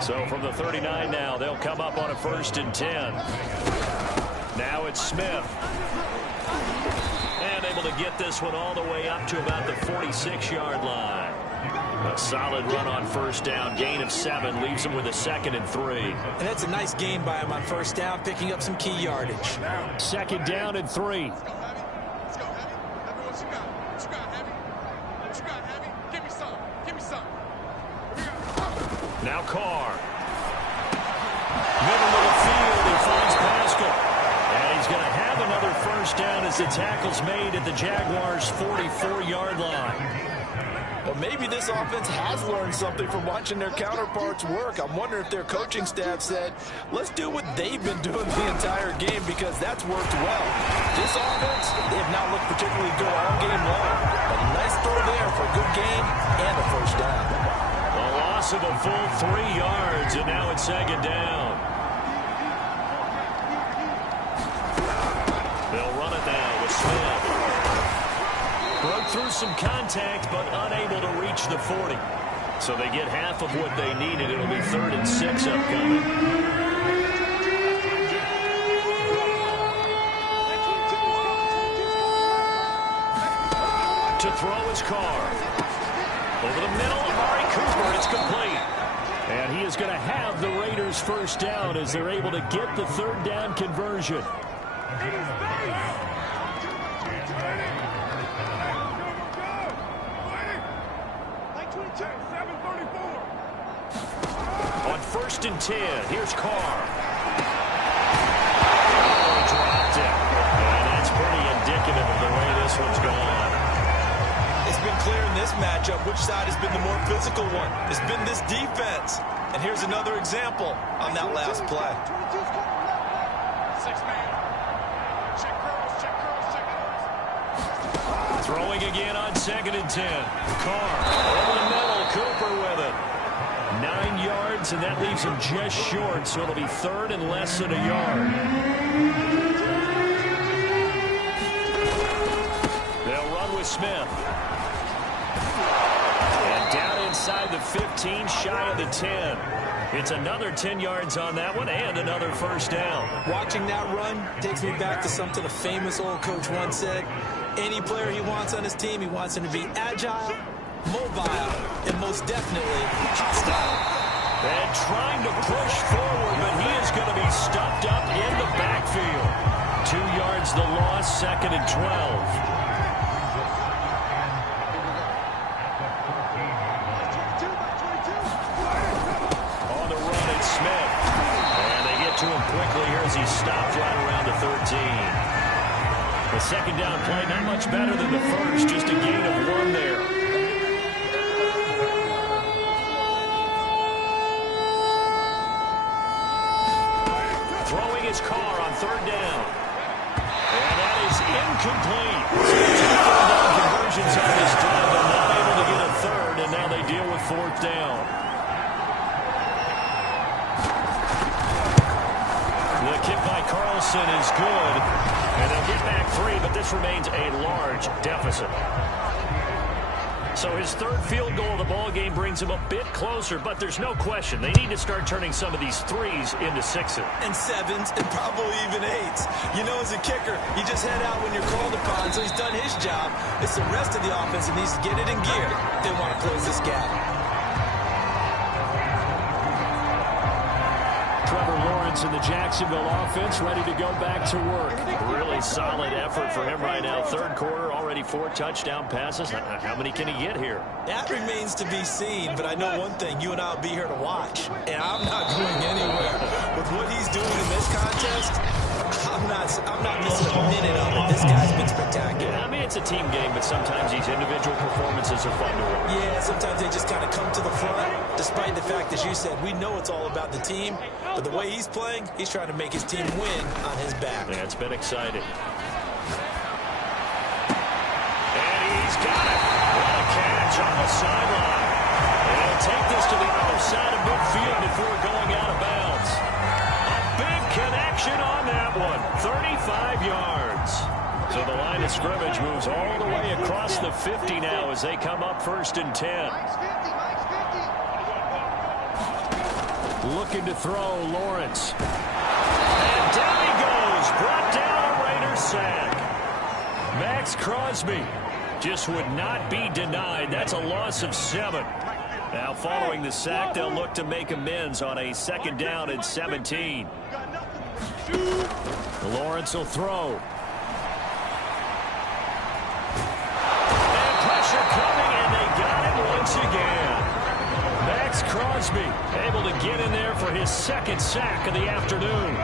So from the 39 now, they'll come up on a 1st and 10. Now it's Smith. And able to get this one all the way up to about the 46-yard line. A solid run on 1st down. Gain of 7 leaves him with a 2nd and 3. And that's a nice gain by him on 1st down, picking up some key yardage. 2nd down and 3. Now Carr. Middle of the field, he finds Pascal. And he's going to have another first down as the tackle's made at the Jaguars' 44-yard line. Well, maybe this offense has learned something from watching their counterparts work. I'm wondering if their coaching staff said, let's do what they've been doing the entire game, because that's worked well. This offense, they have not looked particularly good all game long. But a nice throw there for a good game and a first down. A loss of a full 3 yards, and now it's second down. They'll run it now with Smith. Broke through some contact, but unable to reach the 40. So they get half of what they needed. It'll be 3rd and 6 upcoming. To throw his Carr. Over the middle, Amari Cooper. It's complete. And he is going to have the Raiders first down as they're able to get the 3rd down conversion. On 1st and 10, here's Carr. Oh, dropped it. And that's pretty indicative of the way this one's gone. It's been clear in this matchup which side has been the more physical one. It's been this defense. And here's another example on that last play. Throwing again on 2nd and 10. Carr over the middle. Cooper with it. 9 yards, and that leaves him just short, so it'll be 3rd and less than a yard. They'll run with Smith. And down inside the 15, shy of the 10. It's another 10 yards on that one and another first down. Watching that run takes me back to something a famous old coach once said. Any player he wants on his team, he wants him to be agile, mobile, and most definitely hostile. And trying to push forward, but he is going to be stuffed up in the backfield. 2 yards the loss, 2nd and 12. To him quickly here as he stopped right around the 13. The 2nd down play, not much better than the first, just a gain of 1 there. Throwing his Carr on 3rd down. And that is incomplete. So 2 third down conversions on this drive, but not able to get a 3rd, and now they deal with 4th down. The kick by Carlson is good, and they'll get back 3, but this remains a large deficit. So his 3rd field goal of the ball game brings him a bit closer, but there's no question they need to start turning some of these 3s into 6s. And 7s, and probably even 8s. You know, as a kicker, you just head out when you're called upon, so he's done his job. It's the rest of the offense that needs to get it in gear if they want to close this gap. And the Jacksonville offense ready to go back to work. Really solid effort for him right now. 3rd quarter, already 4 touchdown passes. How many can he get here? That remains to be seen, but I know one thing. You and I will be here to watch, and I'm not going anywhere. With what he's doing in this contest, I'm not missing a minute of it. This guy's been spectacular. Yeah, I mean, it's a team game, but sometimes these individual performances are fun to watch. Yeah, sometimes they just kind of come to the front, despite the fact, as you said, we know it's all about the team, but the way he's playing, he's trying to make his team win on his back. Yeah, it's been exciting. And he's got it. What a catch on the sideline. And he'll take this to the other side of midfield before going out of bounds. A big connection on that one. 35 yards. So the line of scrimmage moves all the way across the 50 now as they come up 1st and 10. Looking to throw, Lawrence. And down he goes. Brought down a Raiders sack. Max Crosby just would not be denied. That's a loss of 7. Now following the sack, they'll look to make amends on a 2nd down and 17. Lawrence will throw. And pressure coming, and they got him once again. Max Crosby Crosby able to get in there for his second sack of the afternoon.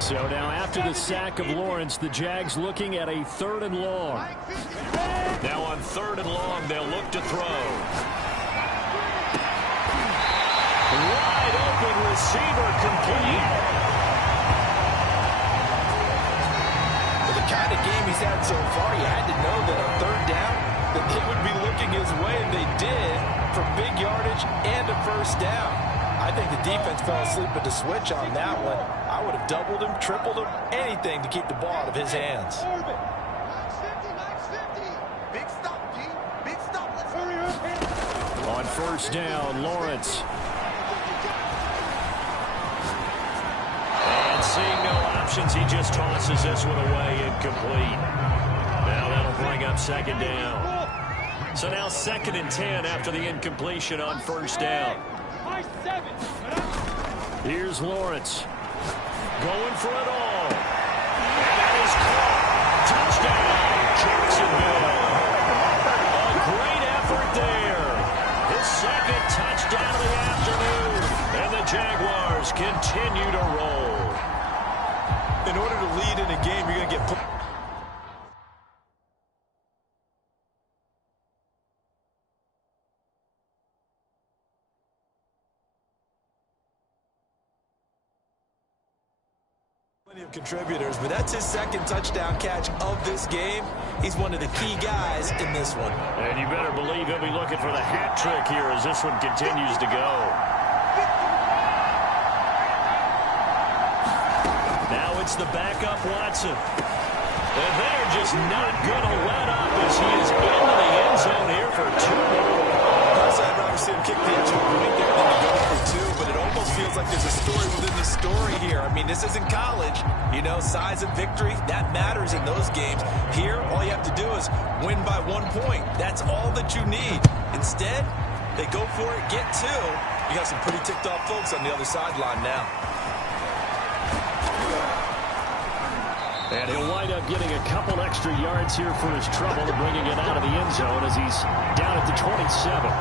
So now after the sack of Lawrence, the Jags looking at a 3rd and long. Now on 3rd and long, they'll look to throw. Wide open receiver complete. For the kind of game he's had so far, you had to know that on 3rd down, that they would be looking his way, and they did, for big yardage and a 1st down. I think the defense fell asleep at the switch on that one. I would have doubled him, tripled him, anything to keep the ball out of his hands. Big stop, G. Big stop. Let's hurry up. On 1st down, Lawrence. And seeing no options, he just tosses this one away, incomplete. Now that'll bring up 2nd down. So now 2nd and 10 after the incompletion on 1st down. Here's Lawrence. Going for it all. And that is caught. Touchdown, Jacksonville. A great effort there. His 2nd touchdown of the afternoon. And the Jaguars continue to roll. In order to lead in a game, you're going to get put. Plenty of contributors, but that's his 2nd touchdown catch of this game. He's one of the key guys in this one. And you better believe he'll be looking for the hat trick here as this one continues to go. Now it's the backup Watson. And they're just not going to let up as he is into the end zone here for 2 more. Personally, I'd rather see him kick the extra point there than to go for 2, but it almost feels like there's a story within the story here. I mean, this isn't college. You know, size of victory, that matters in those games. Here, all you have to do is win by 1 point. That's all that you need. Instead, they go for it, get 2. You got some pretty ticked off folks on the other sideline now. And he'll wind up getting a couple extra yards here for his trouble and bringing it out of the end zone as he's down at the 27.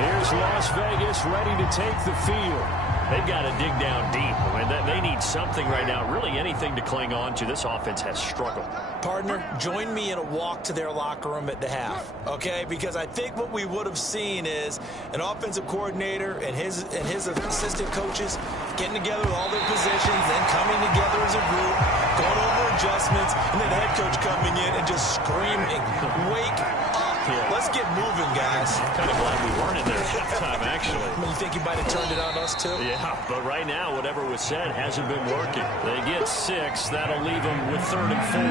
Here's Las Vegas ready to take the field. They've got to dig down deep. I mean, they need something right now, really anything to cling on to. This offense has struggled. Partner, join me in a walk to their locker room at the half, okay? Because I think what we would have seen is an offensive coordinator and his assistant coaches getting together with all their positions, then coming together as a group, going over adjustments, and then the head coach coming in and just screaming, wake up. Yeah. Let's get moving, guys. I'm kind of glad we weren't in there at halftime, actually. You think you might have turned it on us, too? Yeah, but right now, whatever was said hasn't been working. They get 6. That'll leave them with 3rd and 4.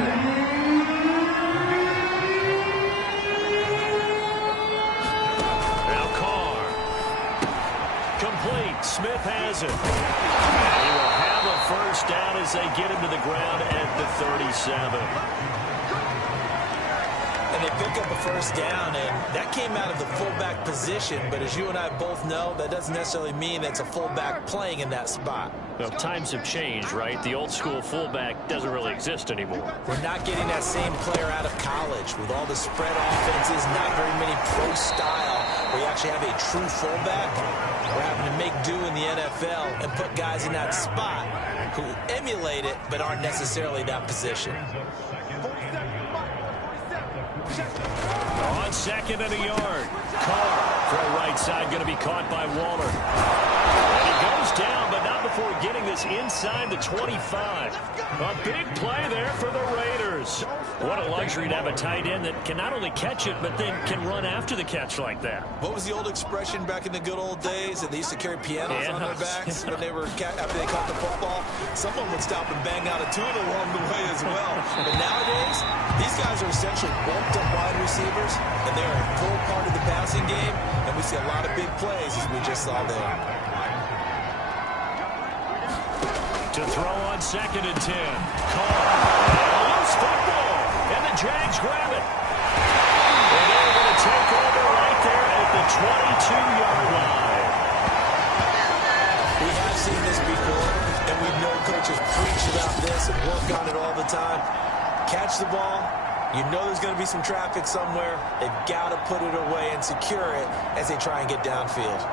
Now Carr. Complete. Smith has it. And he will have a 1st down as they get him to the ground at the 37. And they pick up a 1st down, and that came out of the fullback position. But as you and I both know, that doesn't necessarily mean it's a fullback playing in that spot. Well, times have changed, right? The old school fullback doesn't really exist anymore. We're not getting that same player out of college with all the spread offenses, not very many pro style, where you actually have a true fullback. We're having to make do in the NFL and put guys in that spot who emulate it but aren't necessarily that position. On 2nd and a yard. Carr for right side going to be caught by Waller. And he goes down, but not before getting this inside the 25. A big play there for the Raiders. What a luxury to have a tight end that can not only catch it, but then can run after the catch like that. What was the old expression back in the good old days? That they used to carry pianos on their backs when they were after they caught the football. Someone would stop and bang out a tune along the way as well. But nowadays, these guys are essentially bulked up wide receivers, and they're a full part of the passing game, and we see a lot of big plays as we just saw there. To throw on 2nd and 10. Carr. A loose football. And the Jags grab it. And they're going to take over right there at the 22-yard line. We have seen this before, and we know coaches preach about this and work on it all the time. Catch the ball, You know there's going to be some traffic somewhere. They've got to put it away and secure it as they try and get downfield.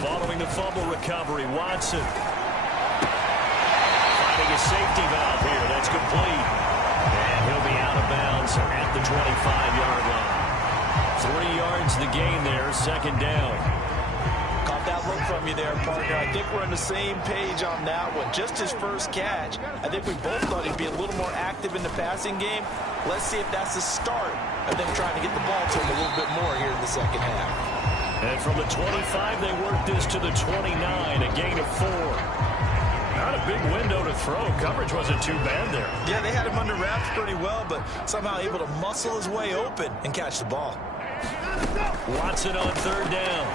Following the fumble recovery, Watson finding a safety valve here. That's complete. And he'll be out of bounds at the 25-yard line. 3 yards the gain there, second down. Caught that look from you there, partner. I think we're on the same page on that one. Just his first catch. I think we both thought he'd be a little more active in the passing game. Let's see if that's the start of them trying to get the ball to him a little bit more here in the second half. And from the 25, they work this to the 29, a gain of 4. Not a big window to throw. Coverage wasn't too bad there. Yeah, they had him under wraps pretty well, but somehow able to muscle his way open and catch the ball. Watson on third down.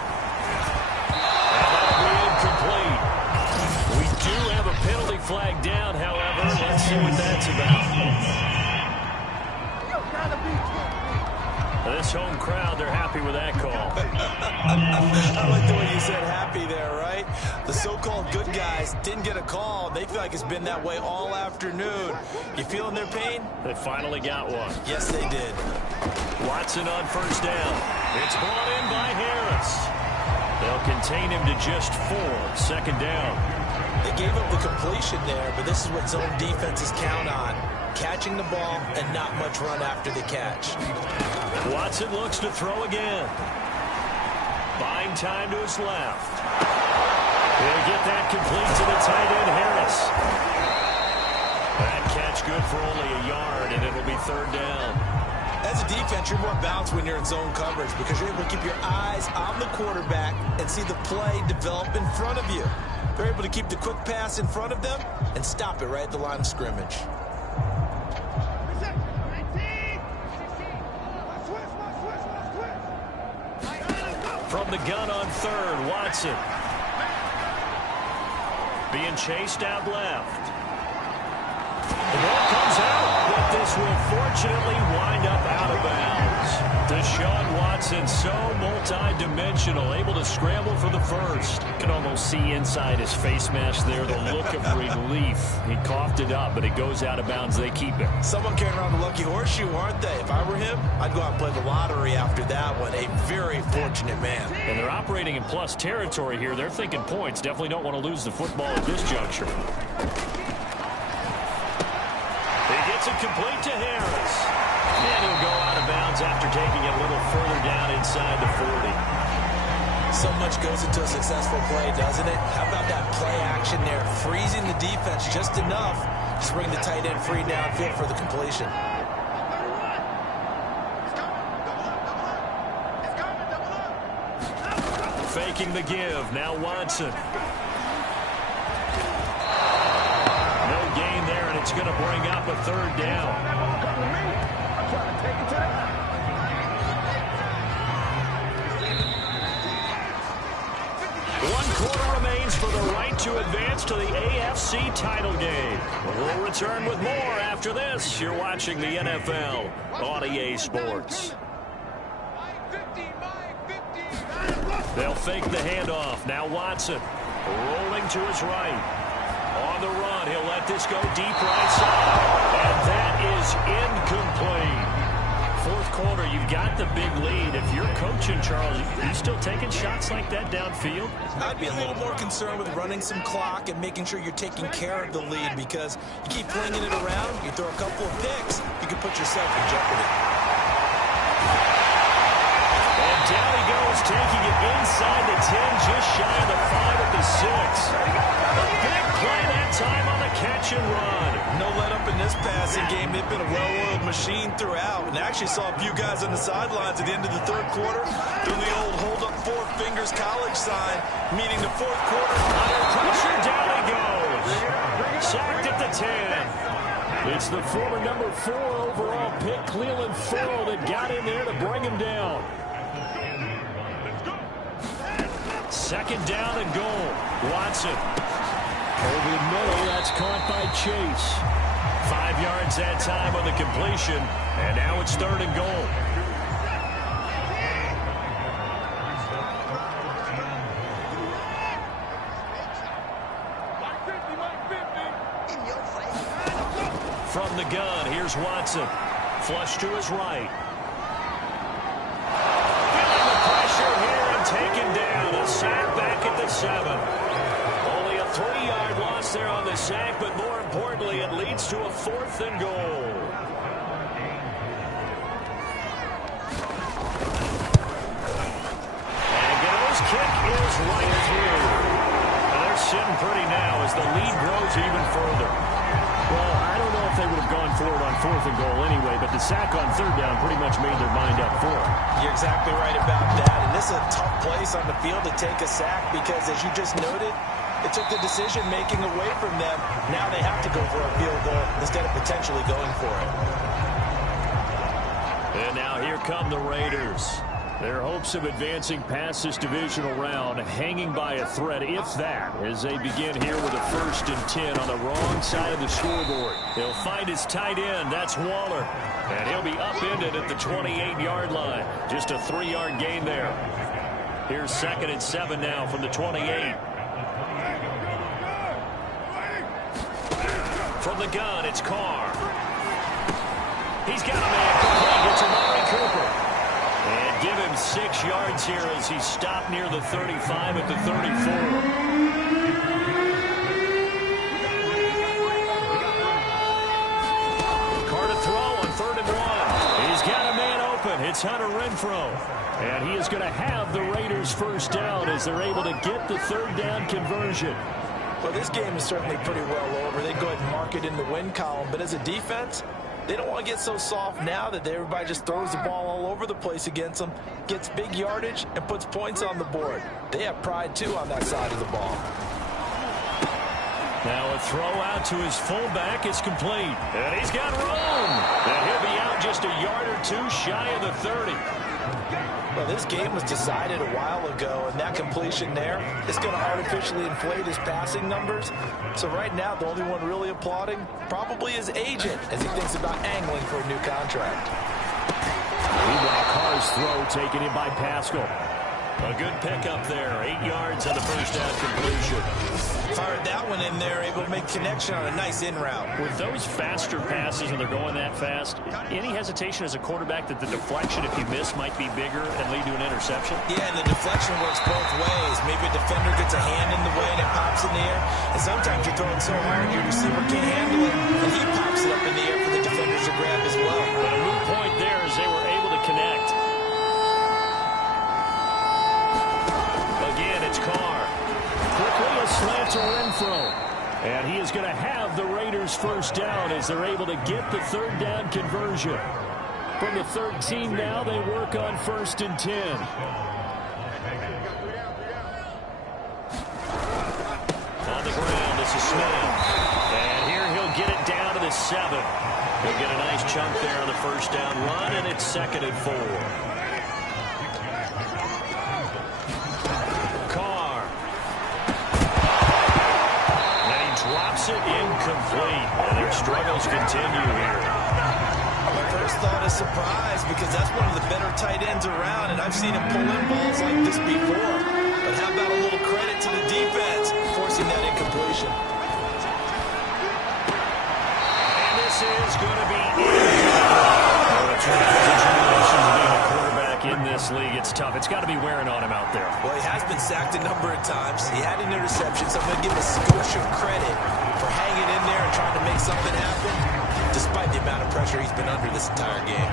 And that'll be incomplete. We do have a penalty flag down, however. Let's see what that's about. This home crowd, they're happy with that call. I like the way you said happy there, right? The so-called good guys didn't get a call. They feel like it's been that way all afternoon. You feeling their pain? They finally got one. Yes, they did. Watson on first down. It's brought in by Harris. They'll contain him to just 4. Second down. They gave up the completion there, but this is what zone defenses count on. Catching the ball and not much run after the catch. Watson looks to throw again. Buying time to his left. He'll get that complete to the tight end, Harris. That catch good for only a yard, and it'll be third down. As a defense, you're more balanced when you're in zone coverage because you're able to keep your eyes on the quarterback and see the play develop in front of you. They're able to keep the quick pass in front of them and stop it right at the line of scrimmage. From the gun on third, Watson. Being chased out left. The ball comes out, but this will fortunately wind up out of bounds. Deshaun Watson, so multi-dimensional, able to scramble for the first. You can almost see inside his face mask there the look of relief. He coughed it up, but it goes out of bounds. They keep it. Someone carrying around the lucky horseshoe, aren't they? If I were him, I'd go out and play the lottery after that one. A very fortunate man. And they're operating in plus territory here. They're thinking points. Definitely don't want to lose the football at this juncture. He gets it complete to Harris. And he'll go out of bounds after taking it a little further down inside the 40. So much goes into a successful play, doesn't it? How about that play action there? Freezing the defense just enough to bring the tight end free downfield for the completion. Faking the give. Now Watson. No gain there, and it's going to bring up a third down. 1 quarter remains for the right to advance to the AFC title game. We'll return with more after this. You're watching the NFL on EA Sports. They'll fake the handoff. Now Watson rolling to his right. On the run, he'll let this go deep right side. And that is incomplete. Fourth quarter, you've got the big lead. If you're coaching, Charles, are you still taking shots like that downfield? I'd be a little more concerned with running some clock and making sure you're taking care of the lead because you keep flinging it around, you throw a couple of picks, you can put yourself in jeopardy. And down he goes, taking it inside the 10, just shy of the 5 at the 6. A big play that time on the catch and run. No let up in this passing game. They've been a well-oiled machine throughout. And I actually saw a few guys on the sidelines at the end of the third quarter doing the old hold up 4 fingers college sign, meaning the fourth quarter. Under pressure, down he goes. Sacked at the 10. It's the former number 4 overall pick, Cleveland Farrell, that got in there to bring him down. Second down and goal. Watson. Over the middle, that's caught by Chase. 5 yards that time on the completion, and now it's third and goal. From the gun, here's Watson. Flush to his right. Feeling the pressure here and taken down. A sack back at the 7. Only a 3-yard loss there on the sack, but more importantly, it leads to a 4th and goal. And Gano's kick is right through. And they're sitting pretty now as the lead grows even further. Well, I don't know if they would have gone for it on 4th and goal anyway, but the sack on 3rd down pretty much made their mind up for it. You're exactly right about that, and this is a tough place on the field to take a sack because, as you just noted, it took the decision-making away from them. Now they have to go for a field goal instead of potentially going for it. And now here come the Raiders. Their hopes of advancing past this divisional round hanging by a thread, if that, as they begin here with a 1st and 10 on the wrong side of the scoreboard. He'll find his tight end. That's Waller. And he'll be upended at the 28-yard line. Just a 3-yard gain there. Here's 2nd and 7 now from the 28. From the gun, it's Carr. He's got a man complete. It's Amari Cooper. And give him 6 yards here as he's stopped near the 35 at the 34. Carr to throw on 3rd and 1. He's got a man open. It's Hunter Renfrow. And he is going to have the Raiders' 1st down as they're able to get the 3rd down conversion. Well, this game is certainly pretty well over. They go ahead and mark it in the win column. But as a defense, they don't want to get so soft now that everybody just throws the ball all over the place against them, gets big yardage, and puts points on the board. They have pride, too, on that side of the ball. Now a throw out to his fullback is complete. And he's got room. And he'll be out just a yard or 2 shy of the 30. Well, this game was decided a while ago, and that completion there is going to artificially inflate his passing numbers. So right now, the only one really applauding probably his agent as he thinks about angling for a new contract. Meanwhile, Carr's throw taken in by Pascal. A good pickup there. 8 yards on the 1st down completion. Fired that one in there, able to make connection on a nice in route. With those faster passes and they're going that fast, any hesitation as a quarterback that the deflection, if you miss, might be bigger and lead to an interception? Yeah, and the deflection works both ways. Maybe a defender gets a hand in the way and it pops in the air. And sometimes you're throwing so hard your receiver can't handle it, and he pops it up in the air for the defenders to grab as well. But a moot point there as they were able to connect. Again, it's Carr. Quickly a slant to Renfrow. And he is going to have the Raiders' 1st down as they're able to get the 3rd down conversion. From the 13 now, they work on 1st and 10. On the ground, this is Smith. And here he'll get it down to the 7. He'll get a nice chunk there on the 1st down run, and it's 2nd and 4. Drops it incomplete, and their struggles continue here. My first thought is surprise because that's one of the better tight ends around, and I've seen him pull in balls like this before. But how about a little credit to the defense forcing that incompletion? And this is going to be in this league. It's tough. It's got to be wearing on him out there. Well, he has been sacked a number of times. He had an interception, so I'm going to give him a skosh of credit for hanging in there and trying to make something happen, despite the amount of pressure he's been under this entire game.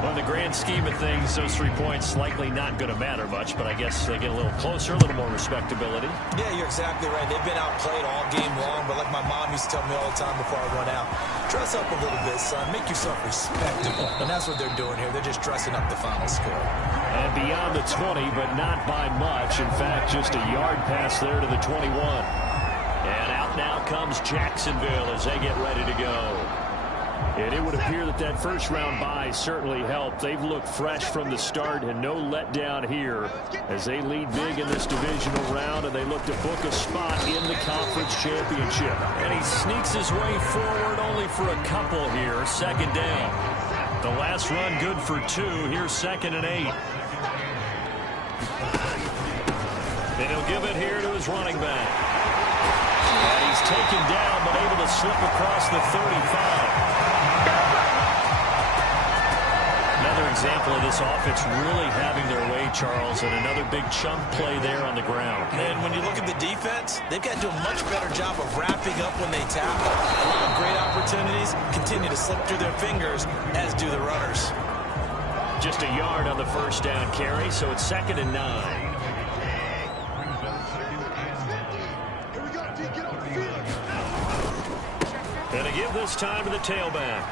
Well, in the grand scheme of things, those 3 points likely not going to matter much, but I guess they get a little closer, a little more respectability. Yeah, you're exactly right. They've been outplayed all game long, but like my mom used to tell me all the time before I run out, dress up a little bit, son. Make yourself respectable. And that's what they're doing here. They're just dressing up the final score. And beyond the 20, but not by much. In fact, just a yard pass there to the 21. And out now comes Jacksonville as they get ready to go. And it would appear that that first-round bye certainly helped. They've looked fresh from the start and no letdown here as they lead big in this divisional round, and they look to book a spot in the conference championship. And he sneaks his way forward only for a couple here. Second down. The last run good for 2. Here's 2nd and 8. And he'll give it here to his running back. And he's taken down but able to slip across the 35. Another example of this offense really having their way, Charles, and another big chunk play there on the ground. And when you look at the defense, they've got to do a much better job of wrapping up when they tackle. A lot of great opportunities continue to slip through their fingers, as do the runners. Just a yard on the first down carry, so it's 2nd and 9. And a give this time to the tailback.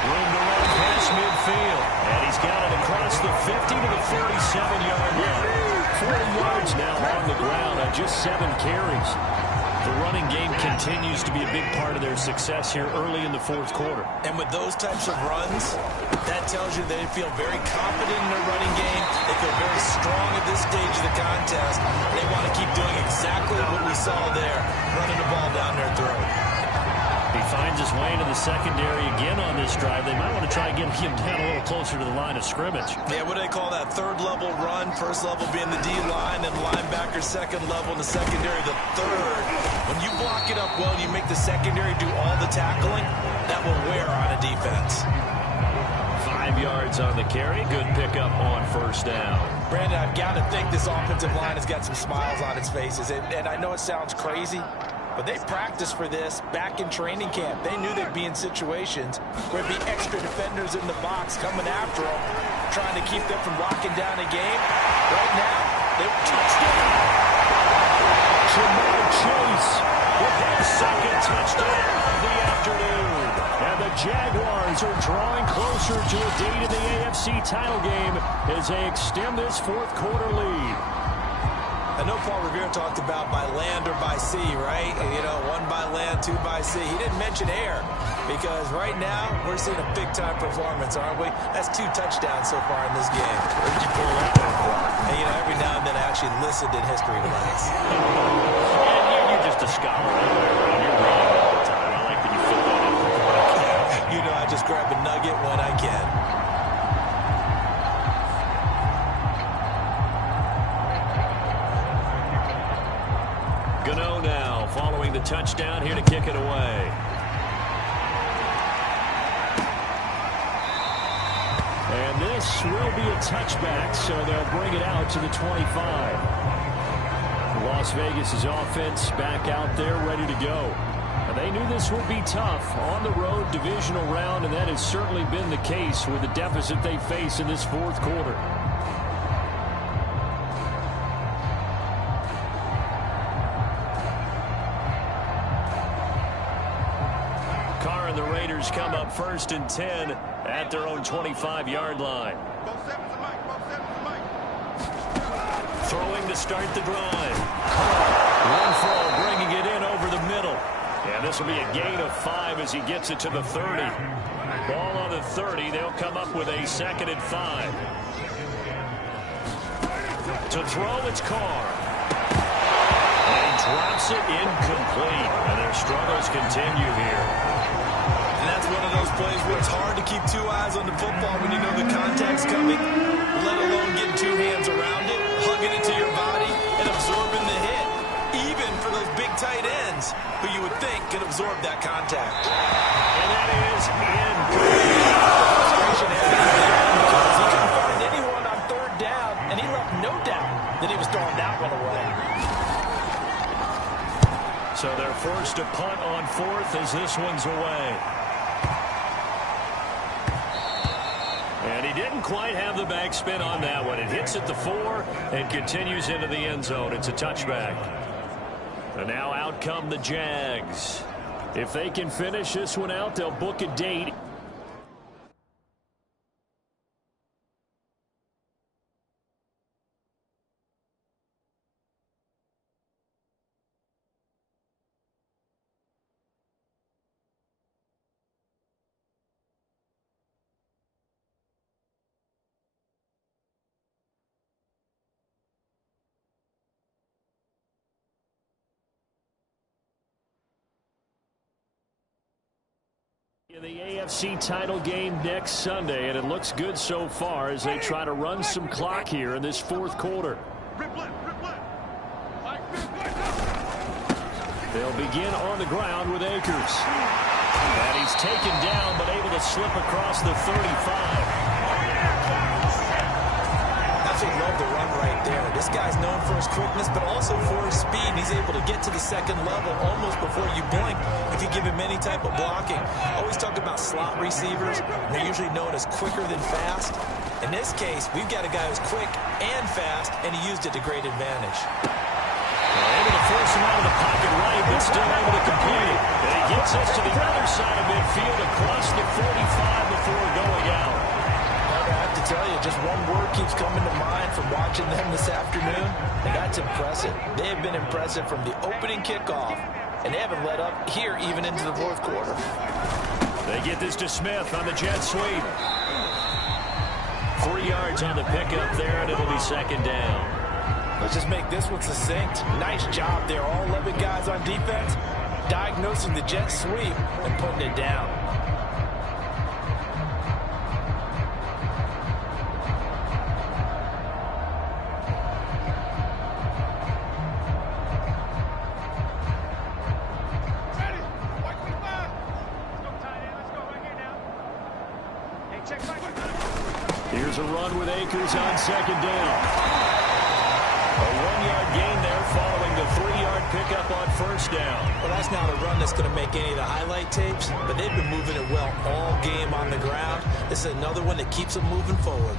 Room to run past midfield. And he's got it across the 50 to the 47-yard line. 40 yards now on the ground on just 7 carries. The running game continues to be a big part of their success here early in the fourth quarter. And with those types of runs, that tells you they feel very confident in their running game. They feel very strong at this stage of the contest. They want to keep doing exactly what we saw there, running the ball down their throat. He finds his way into the secondary again on this drive. They might want to try and get him down a little closer to the line of scrimmage. Yeah, what do they call that? Third level run, first level being the D-line, and linebacker second level, and the secondary the third. When you block it up well and you make the secondary do all the tackling, that will wear on a defense. 5 yards on the carry. Good pickup on first down. Brandon, I've got to think this offensive line has got some smiles on its faces. And I know it sounds crazy, but they practiced for this back in training camp. They knew they'd be in situations where there'd be extra defenders in the box coming after them, trying to keep them from locking down a game. Right now, they're touchdown. Jamar Chase with his second touchdown of the afternoon. And the Jaguars are drawing closer to a date in the AFC title game as they extend this fourth quarter lead. I know Paul Revere talked about by land or by sea, right? You know, 1 by land, 2 by sea. He didn't mention air because right now we're seeing a big-time performance, aren't we? That's 2 touchdowns so far in this game. Where did you pull that one from? And, you know, every now and then I actually listened in history class. And you're just a scholar anyway, you're wrong all the time. I like when you fit that in. You know, I just grab a nugget when I can. Gano now following the touchdown here to kick it away. And this will be a touchback, so they'll bring it out to the 25. Las Vegas' offense back out there ready to go. They knew this would be tough on the road divisional round, and that has certainly been the case with the deficit they face in this fourth quarter. Carr and the Raiders come up 1st and 10 at their own 25-yard line. Throwing to start the drive. Renfro bringing it in over the middle. And this will be a gain of 5 as he gets it to the 30. Ball on the 30. They'll come up with a 2nd and 5. To throw, it's Carr. And he drops it incomplete. And their struggles continue here. And that's one of those plays where it's hard to keep 2 eyes on the football when you know the contact's coming, let alone getting 2 hands around it, hugging it to your body, and absorbing the hit. Even for those big tight ends who you would think can absorb that contact. And that is in. Frustration happening there because he couldn't find anyone on 3rd down, and he left no doubt that he was throwing that one away. So they're forced to punt on 4th as this one's away. And he didn't quite have the backspin on that one. It hits at the 4 and continues into the end zone. It's a touchback. And now out come the Jags. If they can finish this one out, they'll book a date In the AFC title game next Sunday, and it looks good so far as they try to run some clock here in this fourth quarter. They'll begin on the ground with Akers. And he's taken down, but able to slip across the 35. Absolutely love the run right there. This guy's known for his quickness, but also for his speed. He's able to get to the second level almost before you blink if you give him any type of blocking. Always talk about slot receivers. They're usually known as quicker than fast. In this case, we've got a guy who's quick and fast, and he used it to great advantage. Able to force him out of the pocket right, but still able to complete it. And he gets us to the other side of midfield across the 45 before going out. I have to tell you, just one word keeps coming to mind from watching them this afternoon, and that's impressive. They have been impressive from the opening kickoff, and they haven't let up here even into the fourth quarter. They get this to Smith on the jet sweep. 3 yards on the pickup there, and it'll be second down. Let's just make this one succinct. Nice job there. All 11 guys on defense diagnosing the jet sweep and putting it down. Here's a run with Akers on second down. A 1-yard gain there following the 3-yard pickup on first down. Well, that's not a run that's going to make any of the highlight tapes, but they've been moving it well all game on the ground. This is another one that keeps them moving forward.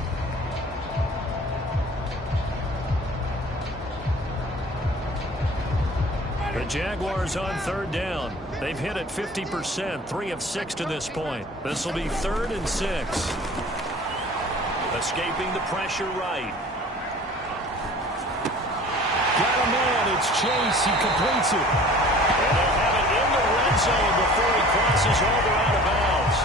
The Jaguars on third down. They've hit it 50%, 3 of 6 to this point. This will be 3rd and 6. Escaping the pressure right. Got a man, it's Chase, he completes it. And they'll have it in the red zone before he crosses over out of bounds.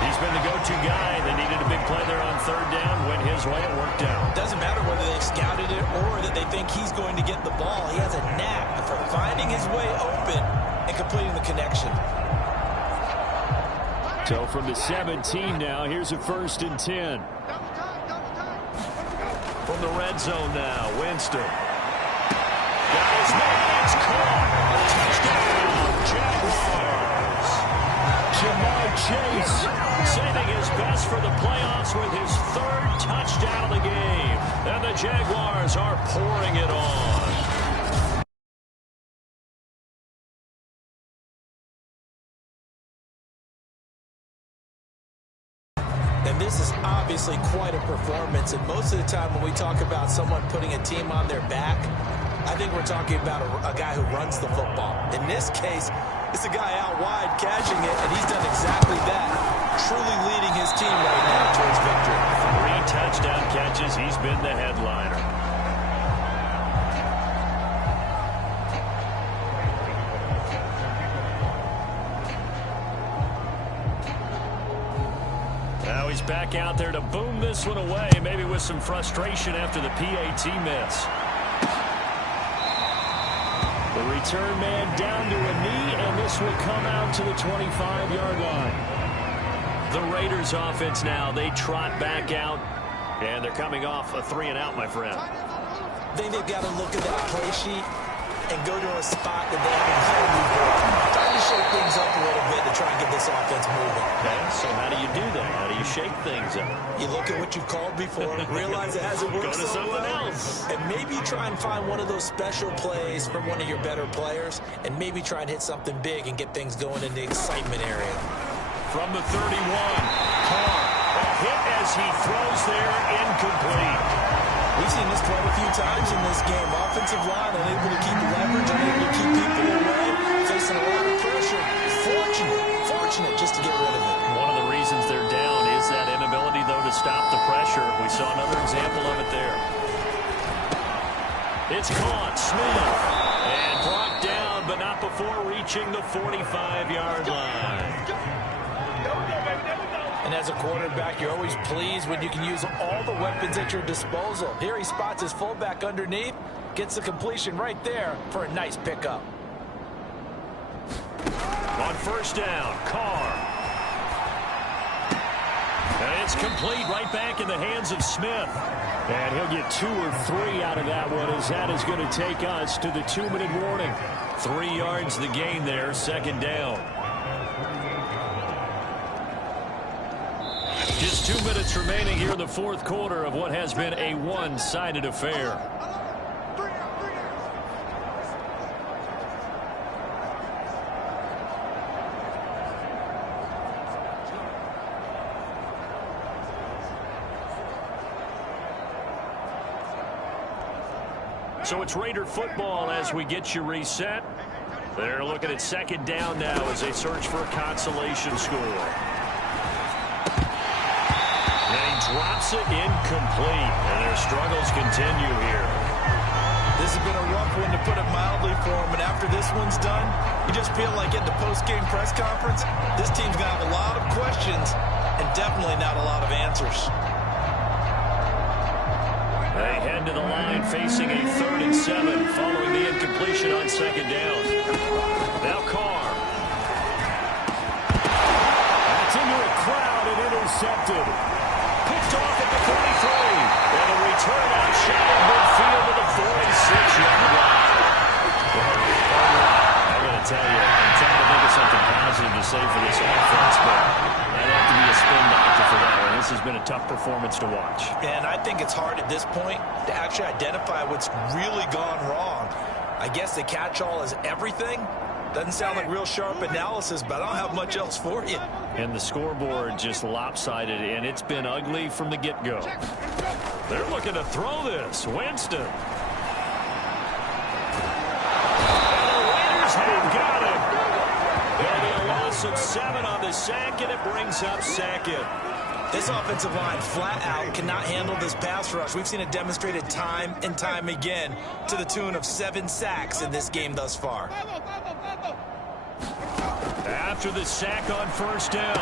He's been the go-to guy. They needed a big play there on third down. Went his way, it worked out. Doesn't matter whether they've scouted it or that they think he's going to get the ball. He has a knack for finding his way open and completing the connection. So from the 17 now, here's a 1st and 10. From the red zone now, Winston. Got his man, it's caught. Touchdown, Jaguars. Jamar Chase saving his best for the playoffs with his 3rd touchdown of the game. And the Jaguars are pouring it on. And this is obviously quite a performance. And most of the time when we talk about someone putting a team on their back, I think we're talking about a guy who runs the football. In this case, it's a guy out wide catching it, and he's done exactly that, truly leading his team right now towards victory. 3 touchdown catches. He's been the headliner. Now he's back out there to boom this one away, maybe with some frustration after the PAT miss. The return man down to a knee, and this will come out to the 25-yard line. The Raiders offense now, they trot back out, and they're coming off a 3-and-out, my friend. I think they've got to look at that play sheet and go to a spot that they haven't played before. Trying to shake things up a little bit to try and get this offense moving. Okay, so how do you do that? How do you shake things up? You look at what you've called before, realize it hasn't worked Go to so someone well, else. and maybe try and find one of those special plays from one of your better players, and maybe try and hit something big and get things going in the excitement area. From the 31, Carr, a hit as he throws there, incomplete. We've seen this quite a few times in this game. Offensive line unable to keep leverage, unable to keep people away, facing a lot of pressure. Fortunate just to get rid of it. One of the reasons they're down is that inability, though, to stop the pressure. We saw another example of it there. It's caught, Smith, and brought down, but not before reaching the 45-yard line. And as a quarterback, you're always pleased when you can use all the weapons at your disposal. Here he spots his fullback underneath, gets the completion right there for a nice pickup. On first down, Carr. And it's complete right back in the hands of Smith. And he'll get 2 or 3 out of that one, as that is going to take us to the 2-minute warning. 3 yards the gain there, 2nd down. Just 2 minutes remaining here in the 4th quarter of what has been a one-sided affair. So it's Raider football as we get you reset. They're looking at 2nd down now as they search for a consolation score. And he drops it incomplete, and their struggles continue here. This has been a rough one, to put it mildly, for him. And after this one's done, you just feel like at the post-game press conference, this team's going to have a lot of questions and definitely not a lot of answers. They head to the line facing a 3rd and 7 following the incompletion on 2nd down. Now Carr. That's into a crowd and intercepted. Picked off at the 43. And a return out shot in midfield to the 46-yard line. I'm going to tell you, I'm trying to think of something positive to say for this offense, but I'd have to be a spin doctor for that one. This has been a tough performance to watch. And I think it's hard at this point to actually identify what's really gone wrong. I guess the catch-all is everything. Doesn't sound like real sharp analysis, but I don't have much else for you. And the scoreboard just lopsided, and it's been ugly from the get-go. They're looking to throw this. Winston. And the Raiders have got him. There'll be a loss of 7 on the sack, and it brings up 2nd. This offensive line flat out cannot handle this pass rush. We've seen it demonstrated time and time again to the tune of 7 sacks in this game thus far. After the sack on 1st down,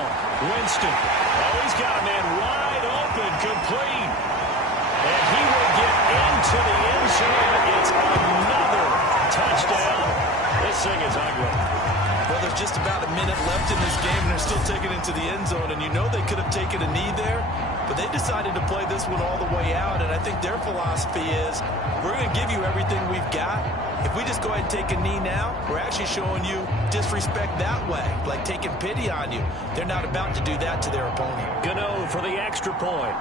Winston. Oh, he's got a man wide open, complete. And he will get into the end zone. It's another touchdown. This thing is ugly. Well, there's just about a minute left in this game, and they're still taking it to the end zone. And you know they could have taken a knee there, but they decided to play this one all the way out. And I think their philosophy is, we're going to give you everything we've got. If we just go ahead and take a knee now, we're actually showing you disrespect that way, like taking pity on you. They're not about to do that to their opponent. Gano for the extra point.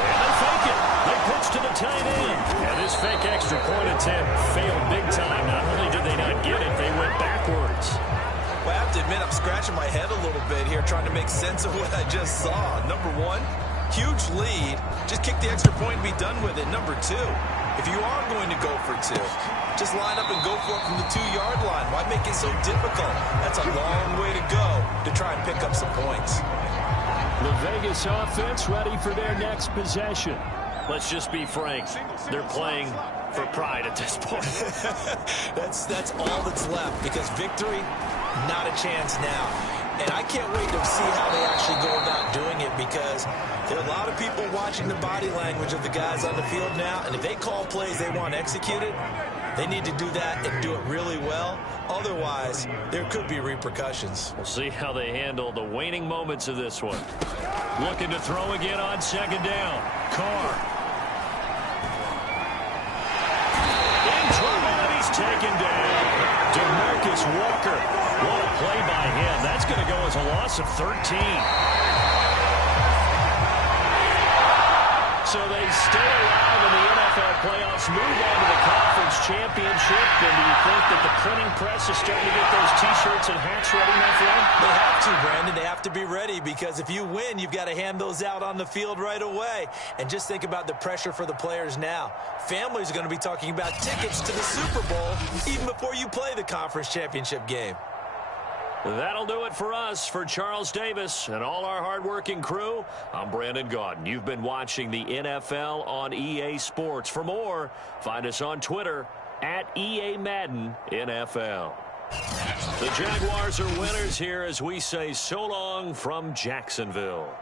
And they fake it. They pitch to the tight end. And this fake extra point attempt failed big time. Not only did they not get it, they went backwards. Well, I have to admit, I'm scratching my head a little bit here trying to make sense of what I just saw. Number one, huge lead. Just kick the extra point and be done with it. Number two, if you are going to go for 2, just line up and go for it from the 2-yard line. Why make it so difficult? That's a long way to go to try and pick up some points. The Vegas offense ready for their next possession. Let's just be frank. They're playing for pride at this point. That's all that's left, because victory, not a chance now. And I can't wait to see how they actually go about doing it, because there are a lot of people watching the body language of the guys on the field now, and if they call plays they want executed, they need to do that and do it really well. Otherwise, there could be repercussions. We'll see how they handle the waning moments of this one. Looking to throw again on 2nd down. Carr. In trouble, and he's taken down. DeMarcus Walker. What a play by him. That's going to go as a loss of 13. So they stay alive in the NFL playoffs, move on to the conference championship. And do you think that the printing press is starting to get those T-shirts and hats ready, my friend? They have to, Brandon. They have to be ready, because if you win, you've got to hand those out on the field right away. And just think about the pressure for the players now. Families are going to be talking about tickets to the Super Bowl even before you play the conference championship game. That'll do it for us. For Charles Davis and all our hardworking crew, I'm Brandon Gaudin. You've been watching the NFL on EA Sports. For more, find us on Twitter at EA Madden NFL. The Jaguars are winners here as we say so long from Jacksonville.